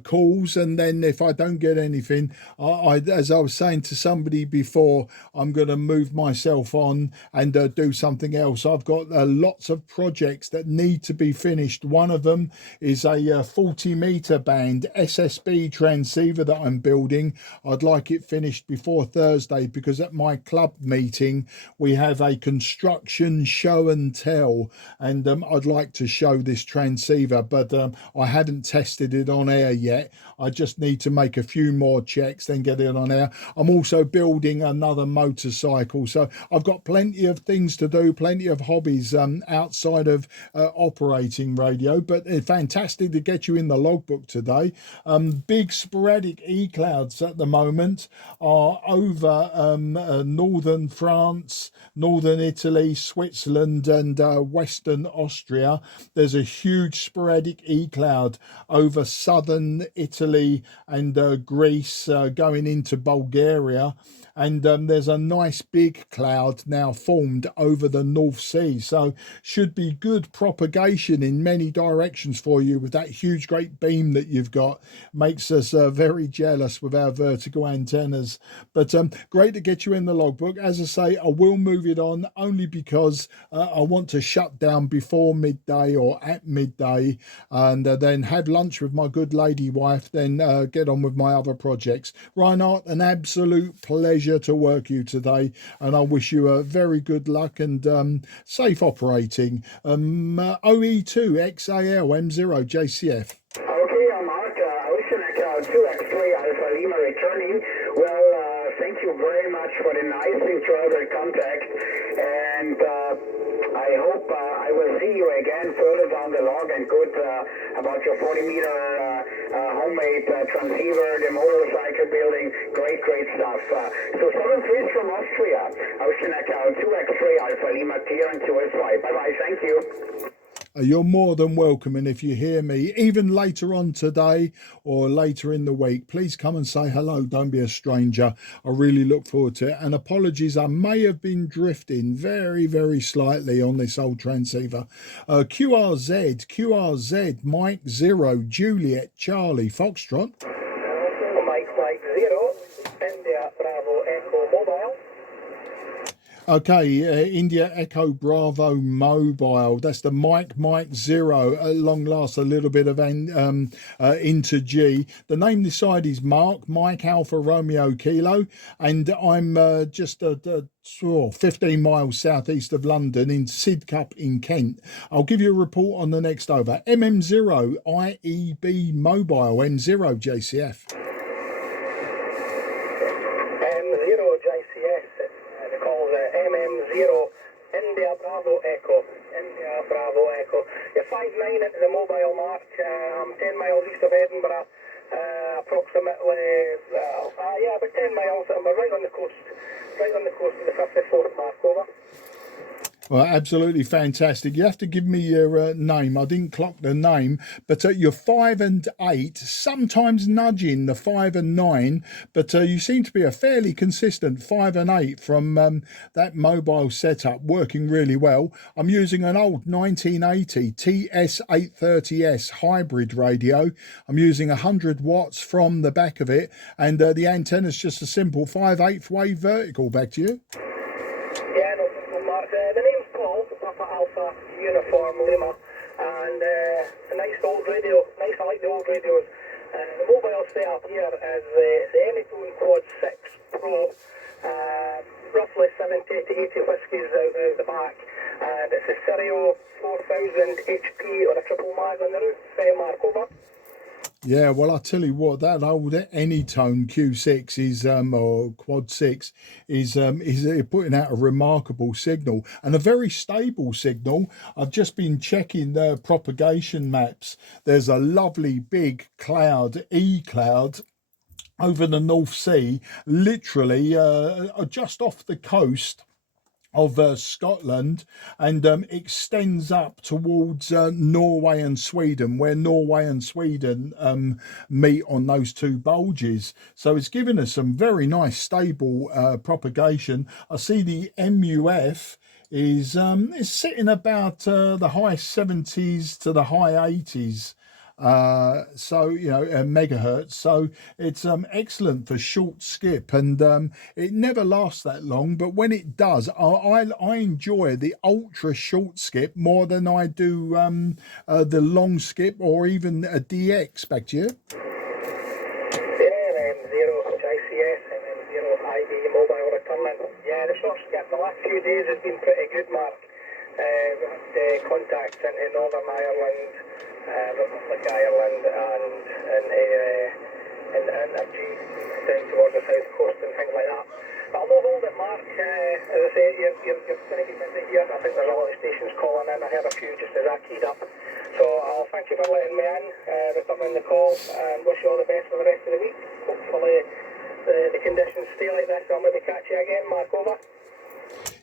calls, and then if I don't get anything, as I was saying to somebody before, I'm going to move myself on and do something else. I've got lots of projects that need to be finished. One of them is a 40-meter band SSB transceiver that I'm building. I'd like it finished before Thursday because at my club meeting we have a construction show and tell, and I'd like to show this transceiver, but I haven't tested it on air yet. I just need to make a few more checks, then get it on air. I'm also building another motorcycle, so I've got plenty of things to do, plenty of hobbies outside of operating radio. But fantastic to get you in the logbook today. Big sporadic E-clouds at the moment are over northern France, northern Italy, Switzerland, and western Austria. There's a huge sporadic E-cloud over southern Italy and Greece, going into Bulgaria. And there's a nice big cloud now formed over the North Sea. So should be good propagation in many directions for you with that huge great beam that you've got. Makes us very jealous with our vertical antennas. But great to get you in the logbook. As I say, I will move it on only because I want to shut down before midday or at midday, and then have lunch with my good lady wife, then get on with my other projects. Reinhard, an absolute pleasure to work you today, and I wish you a very good luck and safe operating. OE2 XAL M0 JCF. Okay, Mark, Oceanic 2 X-ray Alpha Lima returning. Well, thank you very much for the nice intro contact, and I hope I will see you again further down the log and good about your 40-meter homemade transceiver, the motorcycle building, great stuff. So 7-3 from Austria, Oceanecho 2X3 Alpha Lima Tier and 2S5. Bye-bye, thank you. You're more than welcome, and if you hear me even later on today or later in the week, please come and say hello. Don't be a stranger. I really look forward to it, and apologies, I may have been drifting very slightly on this old transceiver. QRZ Mike 0 Juliet Charlie Foxtrot. Mike 0 India Bravo Echo Mobile. Okay, India Echo Bravo Mobile. That's the Mike 0. At long last, a little bit of into G. The name this side is Mike Alpha Romeo Kilo, and I'm just 15 miles southeast of London in Sidcup in Kent. I'll give you a report on the next over. MM0 IEB Mobile M0 JCF. M0 JCS. MM0 India Bravo Echo. You're 5'9" into the mobile mark. I'm 10 miles east of Edinburgh, approximately, about 10 miles. I'm right on the coast of the 54th mark, over. Well, absolutely fantastic. You have to give me your name. I didn't clock the name, but you're 5 and 8, sometimes nudging the 5 and 9, but you seem to be a fairly consistent 5 and 8 from that mobile setup, working really well. I'm using an old 1980 TS830S hybrid radio. I'm using 100 watts from the back of it, and the antenna's just a simple 5/8 wave vertical. Back to you. Yeah, no problem, Mark. The name's Paul, Papa Alpha Uniform Lima, and a nice old radio. Nice, I like the old radios. The mobile setup here is the Emitone Quad 6 Pro, roughly 70 to 80 whiskies out the back, and it's a stereo 4000 HP or a triple mag on the roof. Mark, over. Yeah, well, I tell you what, that old Anytone Q6 is, or Quad 6 is putting out a remarkable signal and a very stable signal. I've just been checking the propagation maps. There's a lovely big cloud, E-cloud, over the North Sea, literally just off the coast of Scotland, and extends up towards Norway and Sweden, where Norway and Sweden meet on those two bulges. So it's given us some very nice stable propagation. I see the MUF is sitting about the high 70s to the high 80s. So megahertz, so it's excellent for short skip, and it never lasts that long, but when it does, I enjoy the ultra short skip more than I do the long skip or even a DX. Back to you. M0 JCS and M0 ID mobile returning. Yeah, the short skip the last few days has been pretty good, Mark. We had contacts into Northern Ireland, Republic Ireland, and energy down towards the south coast and things like that. But I'll not hold it, Mark. As I say, you're going to be busy here. I think there's a lot of stations calling in. I heard a few just as I keyed up. So I'll thank you for letting me in, returning the call, and wish you all the best for the rest of the week. Hopefully the conditions stay like this. I'll maybe catch you again, Mark, over.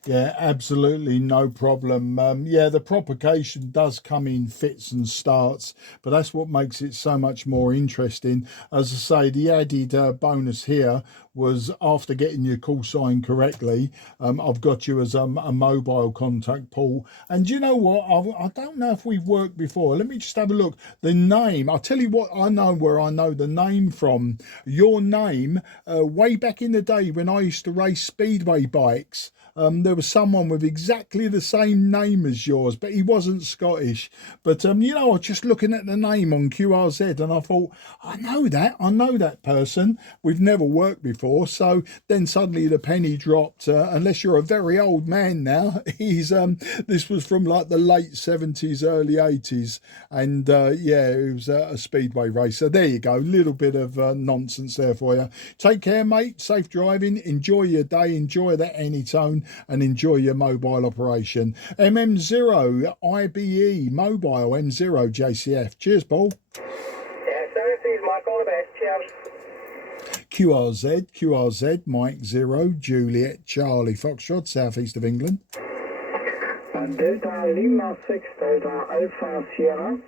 Yeah, absolutely, no problem. Yeah, the propagation does come in fits and starts, but that's what makes it so much more interesting. As I say, the added bonus here was, after getting your call sign correctly, I've got you as a mobile contact, Paul. And you know what? I don't know if we've worked before. Let me just have a look. The name, I'll tell you what, I know where I know the name from. Your name, way back in the day when I used to race speedway bikes, there was someone with exactly the same name as yours, but he wasn't Scottish. But I was just looking at the name on QRZ, and I thought, I know that person. We've never worked before. So then suddenly the penny dropped. Unless you're a very old man now, this was from like the late 70s, early 80s, and it was a speedway race. So there you go, little bit of nonsense there for you. Take care, mate. Safe driving. Enjoy your day. Enjoy that Anytone, and enjoy your mobile operation. MM0 IBE mobile M0 JCF. Cheers, Paul. Yes, sir. Please, Mark. All the best. Cheers. QRZ Mike 0 Juliet Charlie Foxtrot, southeast of England. Delta Lima 6 Delta Alpha Sierra.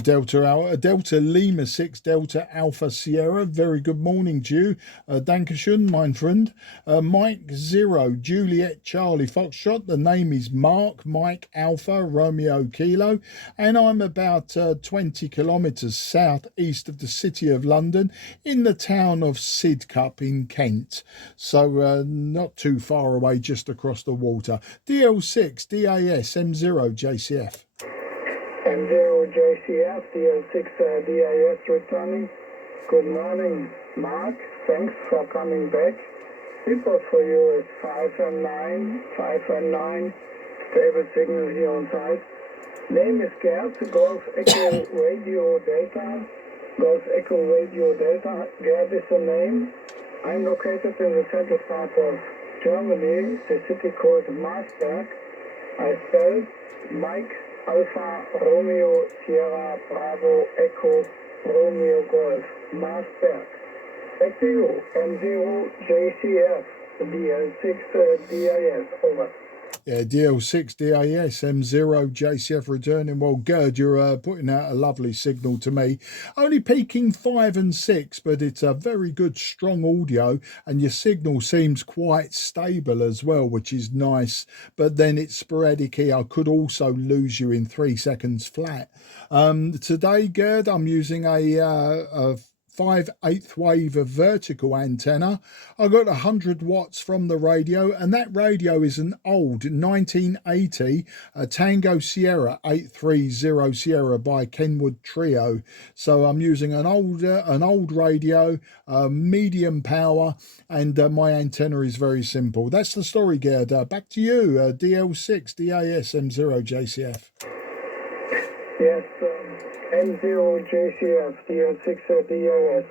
Delta Lima 6 Delta Alpha Sierra. Very good morning to you. Dankeschön, mein friend. Mike 0 Juliet Charlie Foxtrot. The name is Mark Mike Alpha Romeo Kilo, and I'm about 20 kilometres southeast of the city of London, in the town of Sidcup in Kent. So not too far away, just across the water. DL6 DAS M0 JCF. M0 JCF, DL6 DIS returning. Good morning, Mark. Thanks for coming back. Report for you is 5 and 9. Stable signal here on site. Name is Gerd, Golf Echo Radio Delta. Golf Echo Radio Delta. Gerd is the name. I'm located in the central part of Germany, the city called Marsberg. I spell Mike Alpha Romeo Sierra Bravo Echo Romeo Golf Marsberg. Back to you, M0 JCF DL6 DIS, over. Yeah, DL6 DAS M0 JCF returning. Well, Gerd, you're putting out a lovely signal to me. Only peaking 5 and 6, but it's a very good strong audio, and your signal seems quite stable as well, which is nice. But then it's sporadic here. I could also lose you in 3 seconds flat. Today, Gerd, I'm using a 5/8 wave of vertical antenna. I got 100 watts from the radio, and that radio is an old 1980 Tango Sierra 830 Sierra by Kenwood Trio. So I'm using an old radio, medium power, and my antenna is very simple. That's the story, Gerd. Back to you, DL6 DAS M0 JCF. Yes, M0 JCF, DL6 DIS.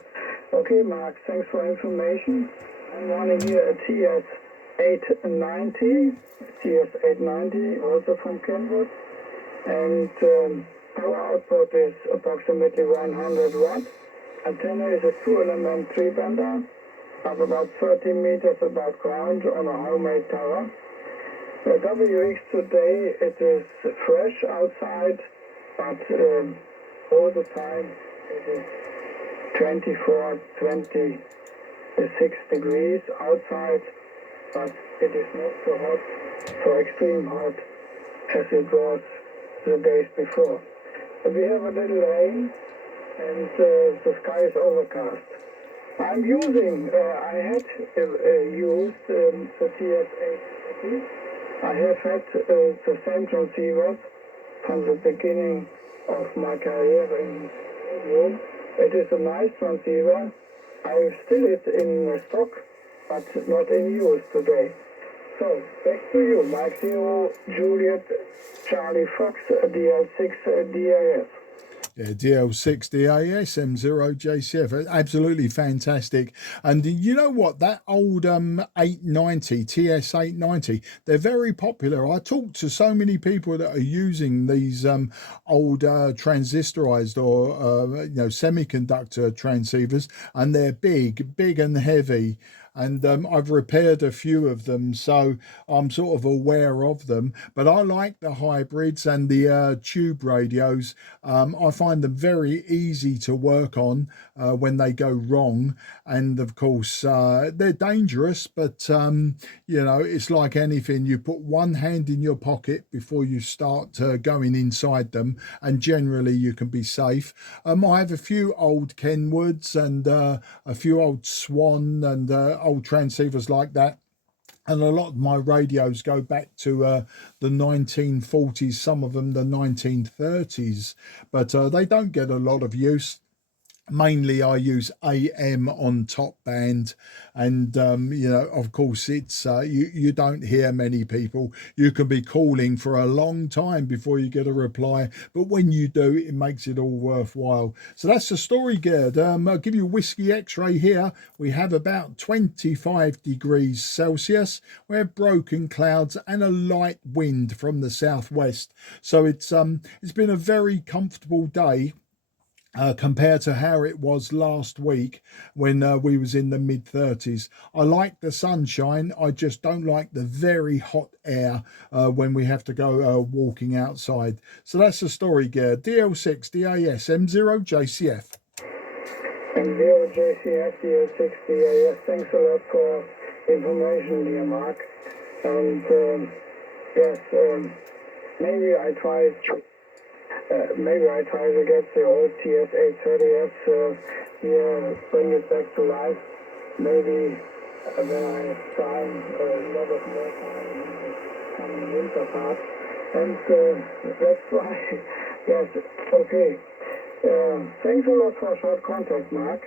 Okay, Mark, thanks for information. I'm running here a TS890, also from Kenwood, and power output is approximately 100 watts. Antenna is a 2-element 3-bender of about 30 meters above ground on a homemade tower. The WX today, it is fresh outside, but all the time it is 24, 26 degrees outside, but it is not so hot, so extreme hot as it was the days before. We have a little rain, and the sky is overcast. I'm using, I had used the TS830. I have had the same transceivers from the beginning of my career in radio. It is a nice transceiver. I still it in stock, but not in use today. So, back to you, Mike 0 Juliet Charlie Fox DL6 DIS. Yeah, DL6 DAS M0 JCF, absolutely fantastic. And you know what, that old 890 TS890, they're very popular. I talk to so many people that are using these old transistorized or semiconductor transceivers, and they're big and heavy. And I've repaired a few of them, so I'm sort of aware of them. But I like the hybrids and the tube radios. I find them very easy to work on when they go wrong. And of course, they're dangerous, but it's like anything. You put one hand in your pocket before you start going inside them, and generally you can be safe. I have a few old Kenwoods and a few old Swan and old transceivers like that. and a lot of my radios go back to the 1940s, some of them the 1930s, but they don't get a lot of use. Mainly I use AM on top band, and you know, of course, it's you don't hear many people. You can be calling for a long time before you get a reply, but when you do, it makes it all worthwhile. So that's the story, Gerd. I'll give you whiskey x-ray here. We have about 25 degrees Celsius. We have broken clouds and a light wind from the southwest, so it's been a very comfortable day compared to how it was last week when we was in the mid 30s. I like the sunshine. I just don't like the very hot air when we have to go walking outside. So that's the story, Gerd. DL6 DAS M0 JCF. M0 JCF, DL6 DAS. Thanks a lot for information, dear Mark. And yes, maybe I try to get the old TS830S here, bring it back to life. Maybe when I have time, a lot of more time in the coming winter part. And that's why, yes, okay. Thanks a lot for short contact, Mark.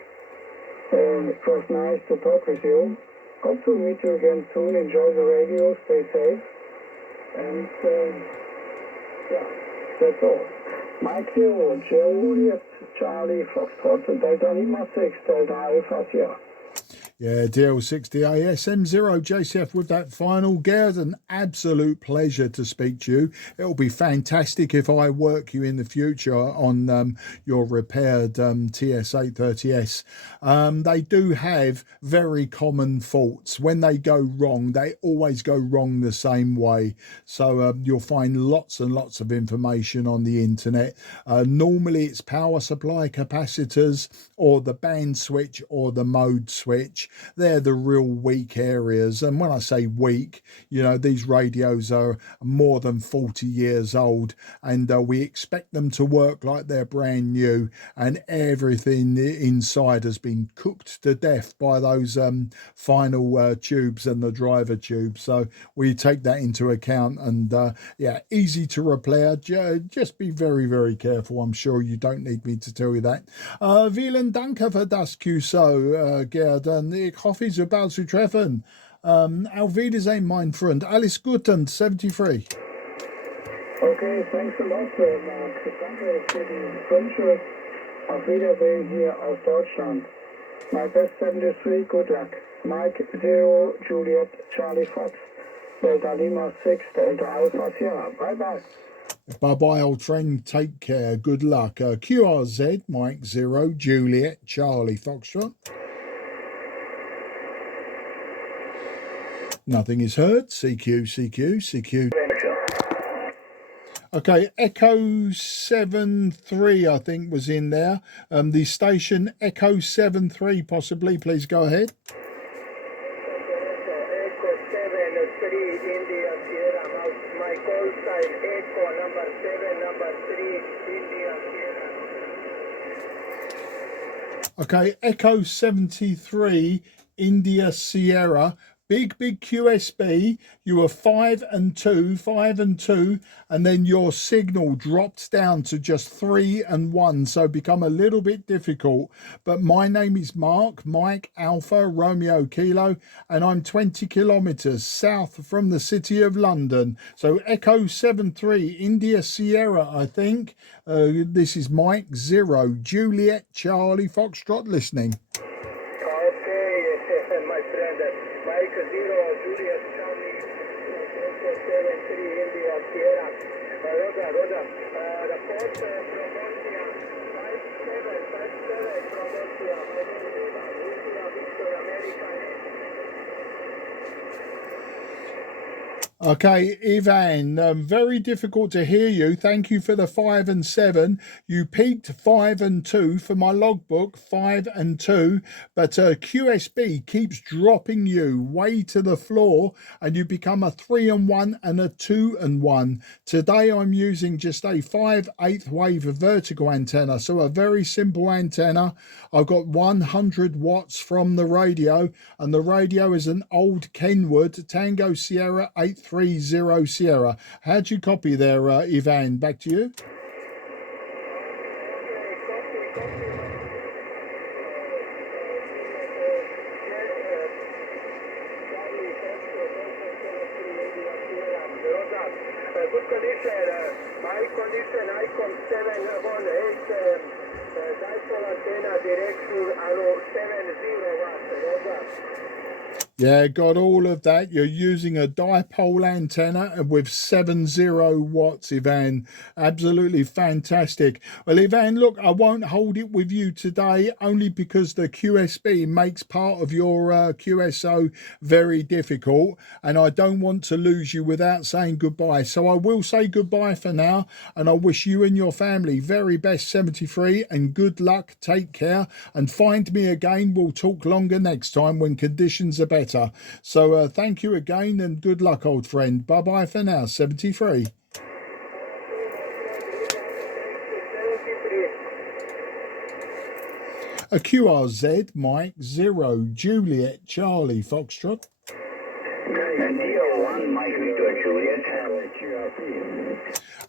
It was nice to talk with you. Hope to meet you again soon. Enjoy the radio. Stay safe. And yeah, that's all. Mike 0, Juliet, Charlie, Foxtrot, Delta Lima 6, Delta Alpha Sierra. Yeah, DL60AS M0 JCF with that final. Gerd, an absolute pleasure to speak to you. It'll be fantastic if I work you in the future on your repaired TS830S. They do have very common faults. When they go wrong, they always go wrong the same way. So you'll find lots and lots of information on the internet. Normally it's power supply capacitors or the band switch or the mode switch. They're the real weak areas, and when I say weak, you know, these radios are more than 40 years old, and we expect them to work like they're brand new, and everything inside has been cooked to death by those final tubes and the driver tube. So we take that into account, and yeah, easy to repair. Just be very, very careful. I'm sure you don't need me to tell you that. Vielen Dank für das QSO, Gerd. Ich hoffe, Sie bald zu treffen. Auf Wiedersehen, mein Freund. Alles Gute, 73. Okay, thanks a lot, Mark. Danke für die Wünsche. Auf Wiedersehen hier aus Deutschland. My best 73, good luck. Mike 0, Juliet, Charlie Fox, Delta Lima 6, Delta Alpha Sierra. Bye-bye. Bye-bye, old friend. Take care. Good luck. QRZ, Mike 0, Juliet, Charlie Foxtrot. Nothing is heard. CQ. Okay, Echo 73, I think, was in there. The station Echo 73, possibly. Please go ahead. Echo 73, India Sierra. My call sign Echo number 7, number 3, India Sierra. Okay, Echo 73, India Sierra. Big QSB, you were 5 and 2, and then your signal dropped down to just 3 and 1, so become a little bit difficult. But my name is Mark, Mike Alpha Romeo Kilo, and I'm 20 kilometers south from the city of London. So Echo 73, India Sierra, I think. This is Mike 0, Juliet Charlie Foxtrot listening. My friend, Mike 0, Juliet Charlie, Echo 73, India Sierra. Roger. Report from Bosnia, 5757 from Bosnia. My name is Ivan, Russia, Victor, America. Okay, Ivan, very difficult to hear you. Thank you for the 5 and 7. You peaked 5 and 2 for my logbook, 5 and 2, but QSB keeps dropping you way to the floor and you become a 3 and 1 and a 2 and 1. Today I'm using just a 5/8 wave vertical antenna, so a very simple antenna. I've got 100 watts from the radio, and the radio is an old Kenwood Tango Sierra 830 Sierra. How'd you copy there, Ivan? Back to you. Good condition, high condition, ICOM 718 dipole antenna direction, 70 watts. Yeah, got all of that. You're using a dipole antenna with 70 watts, Ivan. Absolutely fantastic. Well, Ivan, look, I won't hold it with you today only because the QSB makes part of your QSO very difficult, and I don't want to lose you without saying goodbye. So I will say goodbye for now, and I wish you and your family very best 73 and good luck. Take care and find me again. We'll talk longer next time when conditions are better. So thank you again and good luck, old friend. Bye bye for now, 73. A QRZ Mike 0 Juliet Charlie Foxtrot.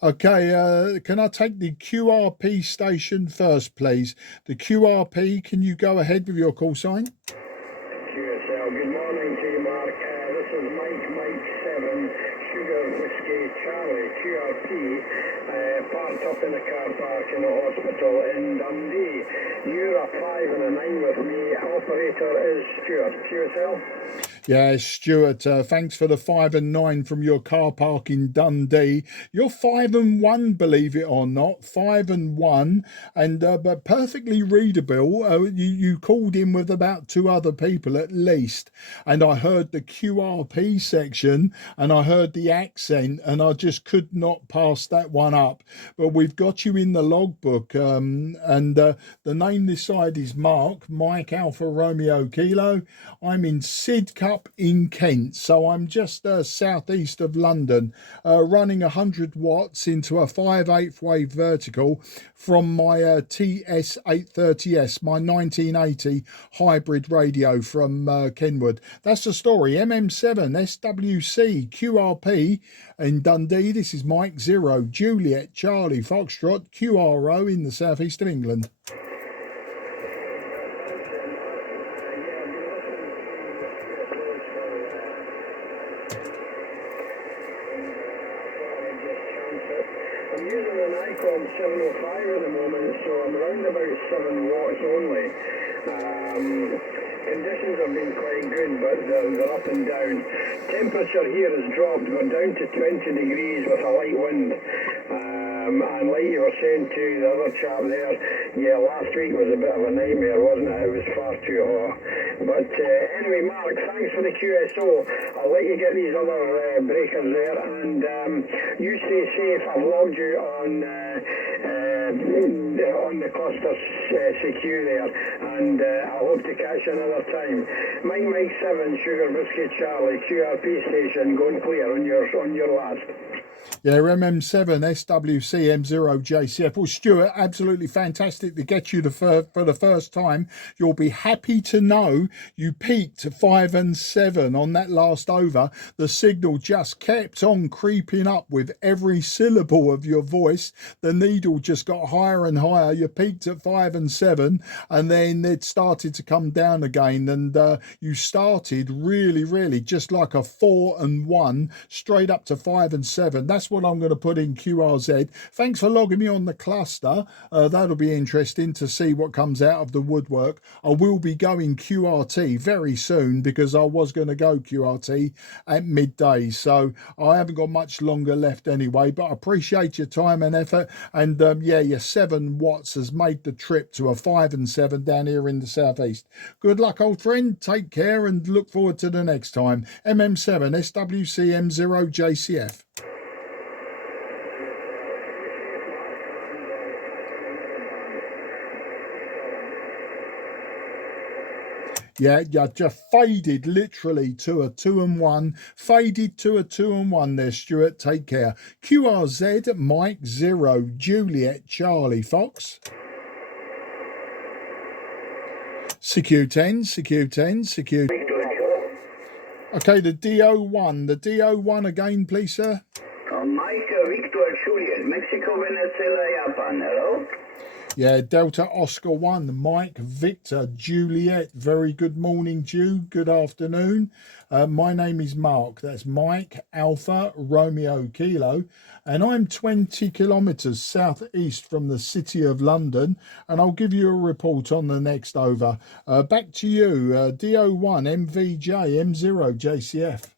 Okay, can I take the QRP station first, please? The QRP, can you go ahead with your call sign? Good morning to you, Mark. This is Mike 7, Sugar Whiskey Charlie, QRP, parked up in the car park in the hospital in Dundee. You're a 5 and a 9 with me. Operator is Stuart. QSL? Yeah, Stuart, thanks for the 5 and 9 from your car park in Dundee. You're 5 and 1, believe it or not, 5 and 1, and but perfectly readable. You called in with about 2 other people at least, and I heard the QRP section and I heard the accent, and I just could not pass that one up. But we've got you in the logbook, and the name this side is Mike Alpha Romeo Kilo. I'm in Sidcup in Kent, so I'm just southeast of London, running 100 watts into a 5/8 wave vertical from my TS830S, my 1980 hybrid radio from Kenwood. That's the story. MM7 SWC QRP in Dundee. This is Mike 0 Juliet Charlie Foxtrot QRO in the southeast of England. I'm using an ICOM 705 at the moment, so I'm around about 7 watts only. Conditions have been quite good, but they're up and down. Temperature here has dropped. We're down to 20 degrees with a light wind. And like you were saying to the other chap there, yeah, last week was a bit of a nightmare, wasn't it? It was far too hot. But anyway, Mark, thanks for the QSO. I'll let you get these other breakers there, and you stay safe. I've logged you on the cluster CQ there, and I hope to catch you another time. Mike 7, Sugar Whiskey Charlie, QRP station, going clear on your last. Yeah, MM7 SWC M0 JCF. Well, Stuart, absolutely fantastic to get you for the first time. You'll be happy to know you peaked 5 and 7 on that last over. The signal just kept on creeping up with every syllable of your voice. The needle just got higher and higher. You peaked at 5 and 7, and then it started to come down again. And you started really just like a 4 and 1 straight up to 5 and 7. That's what I'm going to put in QRZ. Thanks for logging me on the cluster. That'll be interesting to see what comes out of the woodwork. I will be going QRT very soon because I was going to go QRT at midday. So I haven't got much longer left anyway, but I appreciate your time and effort. And yeah, your 7 watts has made the trip to a 5 and 7 down here in the southeast. Good luck, old friend. Take care and look forward to the next time. MM7 SWCM0 JCF. Yeah, just faded literally to a 2 and 1. Faded to a 2 and 1 there, Stuart. Take care. QRZ, Mike 0, Juliet, Charlie, Fox. CQ10, CQ10, CQ. Okay, the DO1. The DO1 again, please, sir. Mike, Victor, Juliet, Mexico, Venezuela, Japan. Hello? Yeah, Delta Oscar 1, Mike, Victor, Juliet. Very good morning, Jew. Good afternoon. My name is Mark. That's Mike, Alpha, Romeo, Kilo. And I'm 20 kilometres southeast from the city of London. And I'll give you a report on the next over. Back to you, DO1, MVJ, M0, JCF.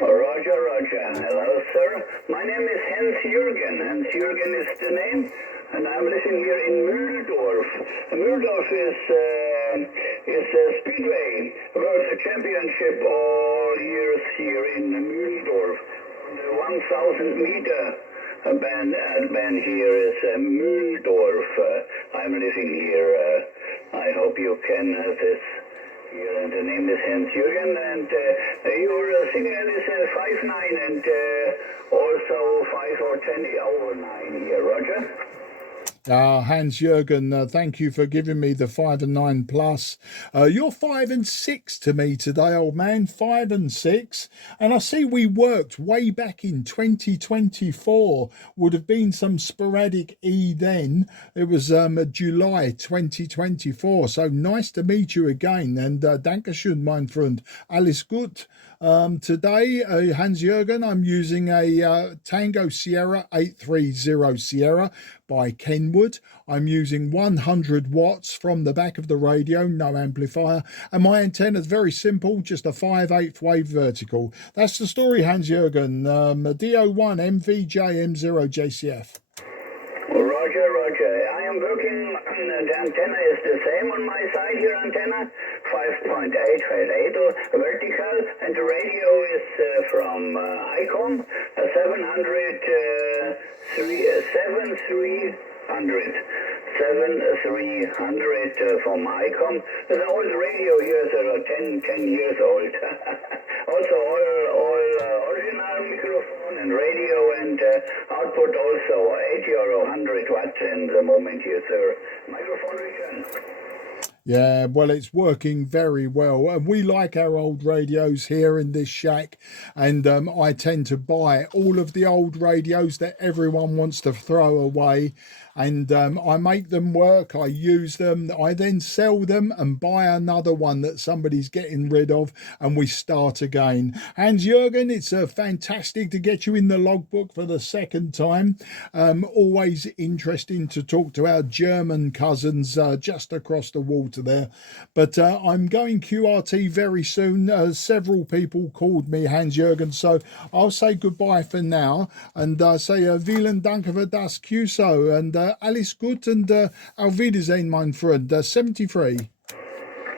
Roger, Roger. Hello, sir. My name is Hans-Jürgen. Hans-Jürgen is the name. And I'm living here in Mühldorf. Mühldorf is a speedway world championship all years here in Mühldorf. The 1,000 meter band here is Mühldorf. I'm living here. I hope you can this. Here, the name is Hans-Jürgen, and your signal is 5-9 and also 5 or 10 over 9 here. Roger. Hans-Jürgen, thank you for giving me the 5 and 9 plus. You're 5 and 6 to me today, old man. 5 and 6. And I see we worked way back in 2024. Would have been some sporadic E then. It was July 2024. So nice to meet you again. And Dankeschön, mein Freund. Alles gut. Today, Hans-Jürgen, I'm using a Tango Sierra 830 Sierra by Kenwood. I'm using 100 watts from the back of the radio, no amplifier, and my antenna is very simple, just a 5/8 wave vertical. That's the story, Hans-Jürgen. DO1 MVJ M0 JCF. Roger, Roger. I am working on the antenna is the same on my side here, antenna 5.8 vertical, and the radio is from ICOM 7300 from ICOM. It's an old radio here, so 10 years old. Also all original microphone and radio and output also 80 or 100 watts in the moment here, sir. Microphone return. Yeah, well, it's working very well. And we like our old radios here in this shack. And I tend to buy all of the old radios that everyone wants to throw away. And I make them work, I use them, I then sell them and buy another one that somebody's getting rid of, and we start again. Hans-Jürgen, it's fantastic to get you in the logbook for the second time. Always interesting to talk to our German cousins just across the water there. But I'm going QRT very soon. Several people called me Hans-Jürgen, so I'll say goodbye for now and say vielen Dank für das QSO and alles gut and auf Wiedersehen, mein Freund. 73.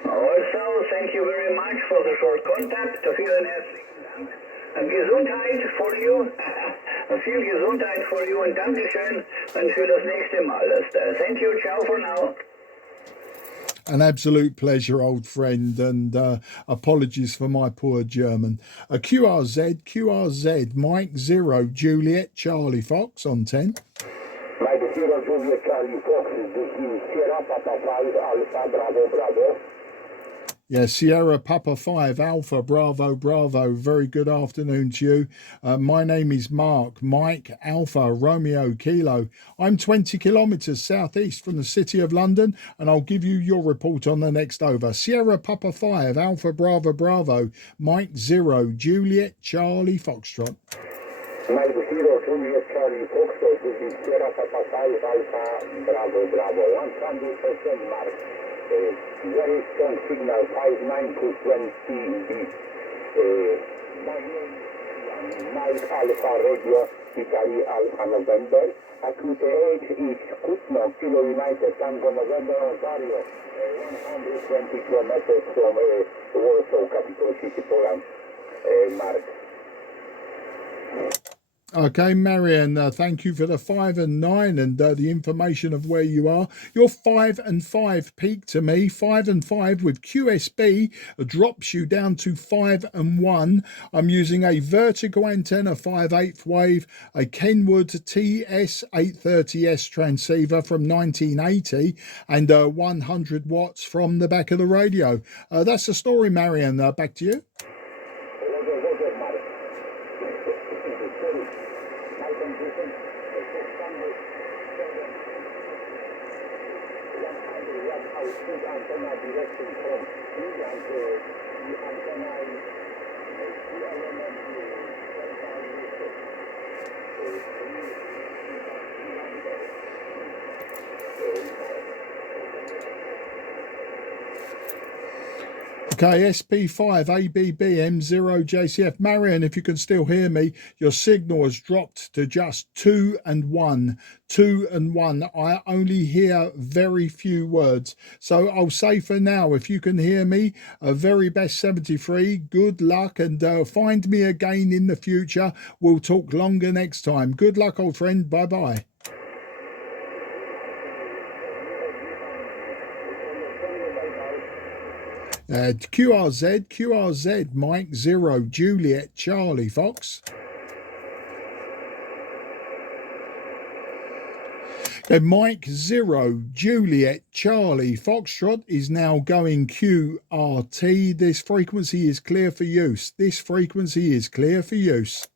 Also, thank you very much for the short contact. Vielen herzlichen Dank. Gesundheit for you. Viel Gesundheit for you und Dankeschön und für das nächste Mal. Thank you. Ciao for now. An absolute pleasure, old friend, and apologies for my poor German. QRZ, Mike 0, Juliet, Charlie Fox on 10. Mike 0, Juliet, Charlie Fox, this is Sierra Papa 5, Alpha, Bravo, Bravo. Yeah, Sierra Papa 5, Alpha, Bravo, Bravo. Very good afternoon to you. My name is Mark, Mike, Alpha, Romeo, Kilo. I'm 20 kilometres southeast from the city of London, and I'll give you your report on the next over. Sierra Papa 5, Alpha, Bravo, Bravo. Mike 0, Juliet, Charlie, Foxtrot. Mike 0, Juliet, Charlie, Foxtrot, this is Sierra Papa 5, Alpha, Bravo, Bravo. 100% Mark. Very strong signal, 5-9 to 20. My name is Mike Alpha Radio, Italy Alpha November. QTH is Kutno, Kilo United Tango November, Ontario, 120 kilometers from Warsaw, capital city, Poland, Mark. Okay, Marion, thank you for the 5 and 9 and the information of where you are. Your 5 and 5 peak to me. 5 and 5 with QSB drops you down to 5 and 1. I'm using a vertical antenna 5/8 wave, a Kenwood TS830S transceiver from 1980 and 100 watts from the back of the radio. That's the story, Marion. Back to you. Okay, SP5 ABB M0 JCF. Marion, if you can still hear me, your signal has dropped to just 2 and 1. 2 and 1. I only hear very few words. So I'll say for now, if you can hear me, a very best 73. Good luck and find me again in the future. We'll talk longer next time. Good luck, old friend. Bye-bye. QRZ, Mike 0, Juliet, Charlie, Fox. Mike 0, Juliet, Charlie, Foxtrot is now going QRT. This frequency is clear for use. This frequency is clear for use.